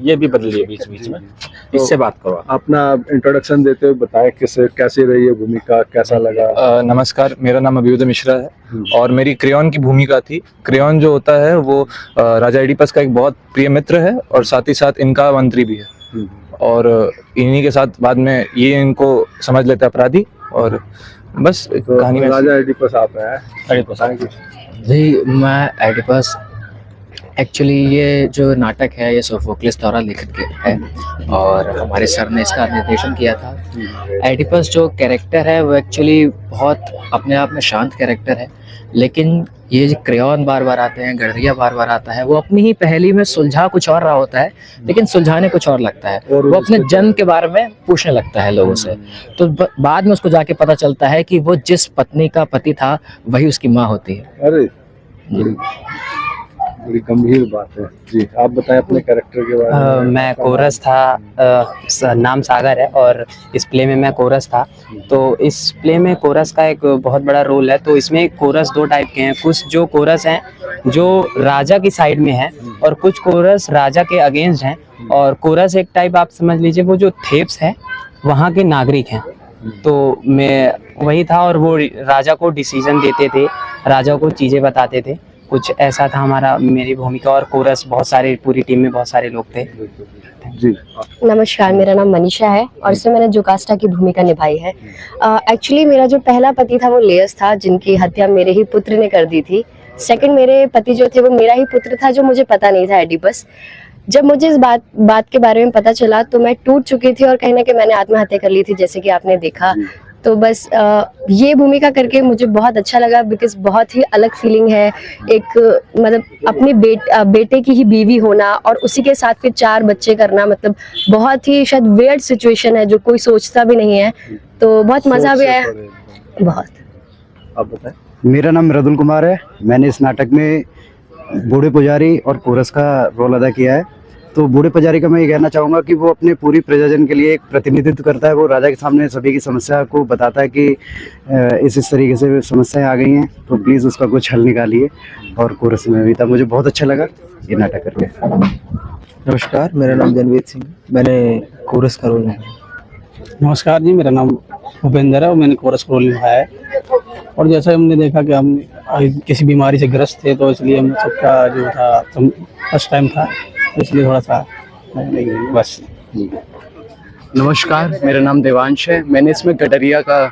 ये भी बदली है बीच बीच में। इससे बात करो। अपना इंट्रोडक्शन देते हुए बताएं कैसी रही है भूमिका, कैसा लगा? नमस्कार, मेरा नाम अभियुदय मिश्रा है और मेरी क्रेयॉन की भूमिका थी। क्रेयॉन जो होता है वो राजा एडिपस का एक बहुत प्रिय मित्र है और साथ ही साथ इनका मंत्री भी है। और इन्हीं के साथ बाद में ये इनको समझ लेते अपराधी, और बस कहानी में। राजा एडिपस आप हैं? एडिपस जी, मैं एडिपस। एक्चुअली ये जो नाटक है ये सोफोक्लिस द्वारा लिखित है और हमारे सर ने इसका निर्देशन किया था। एडिपस जो कैरेक्टर है वो एक्चुअली बहुत अपने आप में शांत कैरेक्टर है, लेकिन ये जो क्रेयॉन बार बार आते हैं, गडरिया बार बार आता है, वो अपनी ही पहेली में सुलझा कुछ और रहा होता है लेकिन सुलझाने कुछ और लगता है। वो अपने जन्म के बारे में पूछने लगता है लोगों से, तो बाद में उसको जाके पता चलता है कि वो जिस पत्नी का पति था वही उसकी माँ होती है। अरे बड़ी गंभीर बात है। जी, आप बताएं अपने कैरेक्टर के बारे में। मैं कोरस था, नाम सागर है और इस प्ले में मैं कोरस था। तो इस प्ले में कोरस का एक बहुत बड़ा रोल है। तो इसमें कोरस 2 टाइप के हैं। कुछ जो कोरस हैं जो राजा की साइड में हैं और कुछ कोरस राजा के अगेंस्ट हैं। और कोरस एक टाइप आप समझ लीजिए वो जो थेप्स है वहाँ के नागरिक हैं। तो मैं वही था और वो राजा को डिसीजन देते थे, राजा को चीज़ें बताते थे, कुछ ऐसा था हमारा मेरी भूमिका। और कोरस बहुत सारे, पूरी टीम में बहुत सारे लोग थे। जी, नमस्कार, मेरा नाम मनीषा है और इसमें मैंने जोकास्टा की भूमिका निभाई है। एक्चुअली मेरा जो पहला पति था वो लेयस था, जिनकी हत्या मेरे ही पुत्र ने कर दी थी। सेकंड मेरे पति जो थे वो मेरा ही पुत्र था, जो मुझे पता नहीं था, एडिपस। जब मुझे इस बात के बारे में पता चला तो मैं टूट चुकी थी और कहीं ना कहीं मैंने आत्महत्या कर ली थी, जैसे कि आपने देखा। तो बस ये भूमिका करके मुझे बहुत अच्छा लगा, बिकॉज बहुत ही अलग फीलिंग है। एक मतलब अपने बेटे की ही बीवी होना और उसी के साथ फिर 4 बच्चे करना, मतलब बहुत ही शायद वियर्ड सिचुएशन है जो कोई सोचता भी नहीं है। तो बहुत मजा भी आया, बहुत। आप बताएं। मेरा नाम मृदुल कुमार है। मैंने इस नाटक में बूढ़े पुजारी और कोरस का रोल अदा किया है। तो बूढ़े पुजारी का मैं ये कहना चाहूँगा कि वो अपने पूरी प्रजाजन के लिए एक प्रतिनिधित्व करता है। वो राजा के सामने सभी की समस्या को बताता है कि इस तरीके से समस्याएं आ गई हैं, तो प्लीज़ उसका कुछ हल निकालिए। और कोरस में भी था, मुझे बहुत अच्छा लगा ये नाटक करके। नमस्कार, मेरा नाम जनवीर सिंह, मैंने कोरस का रोल निभाया। नमस्कार जी, मेरा नाम भूपेंद्र है और मैंने कोरस का रोल निभाया है। और जैसा हमने देखा कि हम किसी बीमारी से ग्रस्त थे, तो इसलिए हम सबका जो था फर्स्ट टाइम था, इसलिए थोड़ा सा नहीं बस। नमस्कार, मेरा नाम देवांश है। मैंने इसमें गडरिया का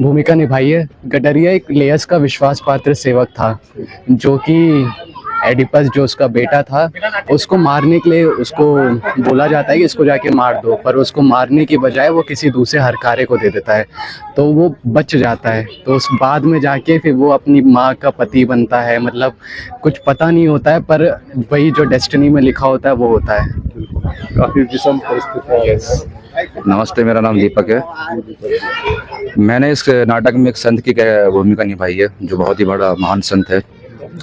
भूमिका निभाई है। गडरिया एक लेयस का विश्वास पात्र सेवक था, जो कि एडिपस जो उसका बेटा था उसको मारने के लिए उसको बोला जाता है कि इसको जाके मार दो, पर उसको मारने की बजाय वो किसी दूसरे हरकारे को दे देता है, तो वो बच जाता है। तो उस बाद में जाके फिर वो अपनी माँ का पति बनता है। मतलब कुछ पता नहीं होता है, पर वही जो डेस्टिनी में लिखा होता है वो होता है। काफी विषम परिस्थिति। नमस्ते, मेरा नाम दीपक है। मैंने इस नाटक में एक संत की भूमिका निभाई है, जो बहुत ही बड़ा महान संत है।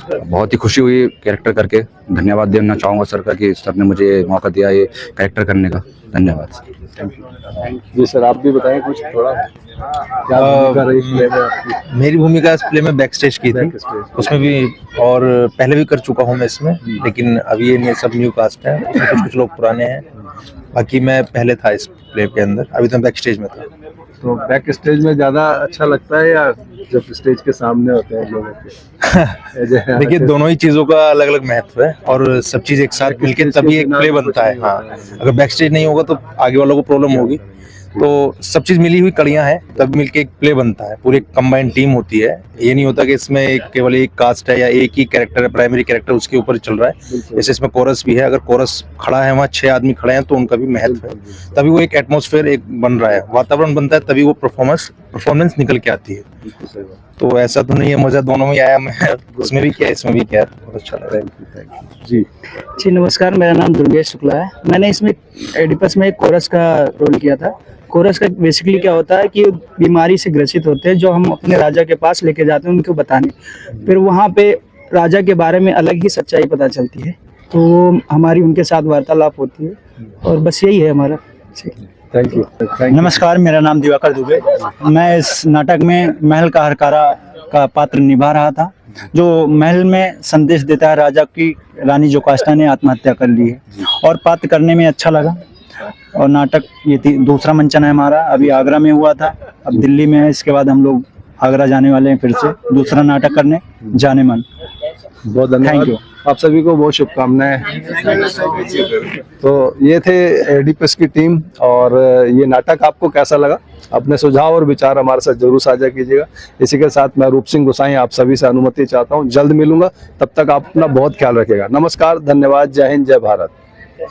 बहुत ही खुशी हुई कैरेक्टर करके। धन्यवाद देना चाहूँगा सर का कि सर ने मुझे मौका दिया ये कैरेक्टर करने का। धन्यवाद। जी सर, आप भी बताएं कुछ थोड़ा, क्या भूमिका रही इस प्ले में आपकी? मेरी भूमिका इस प्ले में बैक स्टेज की थी, उसमें भी, और पहले भी कर चुका हूँ मैं इसमें, लेकिन अभी ये सब न्यू कास्ट है, उसमें कुछ लोग पुराने हैं। बाकी मैं पहले था इस प्ले के अंदर, अभी तो बैक स्टेज में था। तो बैक स्टेज में ज्यादा अच्छा लगता है या जब स्टेज के सामने होते हैं लोगों के? देखिए, दोनों ही चीजों का अलग अलग महत्व है, और सब चीज एक साथ मिलकर तभी एक प्ले बनता है। हाँ, अगर बैक स्टेज नहीं होगा तो आगे वालों को प्रॉब्लम होगी। तो सब चीज मिली हुई कड़ियां हैं, तब मिलके एक प्ले बनता है, पूरी कंबाइंड टीम होती है। ये नहीं होता कि इसमें केवल एक कास्ट है या एक ही कैरेक्टर है, प्राइमरी कैरेक्टर उसके ऊपर चल रहा है। जैसे इसमें कोरस भी है, अगर कोरस खड़ा है, वहाँ 6 आदमी खड़े हैं, तो उनका भी महत्व है। तभी वो एक एटमॉस्फेयर एक बन रहा है, वातावरण बनता है, तभी वो परफॉर्मेंस निकल के आती है। तो ऐसा तो नहीं है, मजा दोनों में आया। मैं उसमें भी किया, इसमें भी किया, बहुत अच्छा लगा। जी नमस्कार, मेरा नाम दुर्गेश शुक्ला है। मैंने इसमें एडिपस में एक कोरस का रोल किया था। कोरस का बेसिकली क्या होता है कि बीमारी से ग्रसित होते हैं, जो हम अपने राजा के पास लेके जाते हैं उनको बताने। फिर वहाँ पे राजा के बारे में अलग ही सच्चाई पता चलती है, तो हमारी उनके साथ वार्तालाप होती है, और बस यही है हमारा। Thank you. नमस्कार, मेरा नाम दिवाकर दुबे। मैं इस नाटक में महल का हरकारा का पात्र निभा रहा था, जो महल में संदेश देता है राजा की रानी जोकास्टा ने आत्महत्या कर ली है, और पात्र करने में अच्छा लगा। और नाटक ये दूसरा मंचन है हमारा, अभी आगरा में हुआ था, अब दिल्ली में है। इसके बाद हम लोग आगरा जाने वाले हैं फिर से दूसरा नाटक करने, जाने मन। बहुत धन्यवाद। Thank you. आप सभी को बहुत शुभकामनाएं। तो ये थे एडिपस की टीम, और ये नाटक आपको कैसा लगा? अपने सुझाव और विचार हमारे साथ जरूर साझा कीजिएगा। इसी के साथ मैं रूप सिंह गोसाई आप सभी से अनुमति चाहता हूँ, जल्द मिलूंगा। तब तक आप अपना बहुत ख्याल रखिएगा। नमस्कार, धन्यवाद, जय हिंद, जय भारत।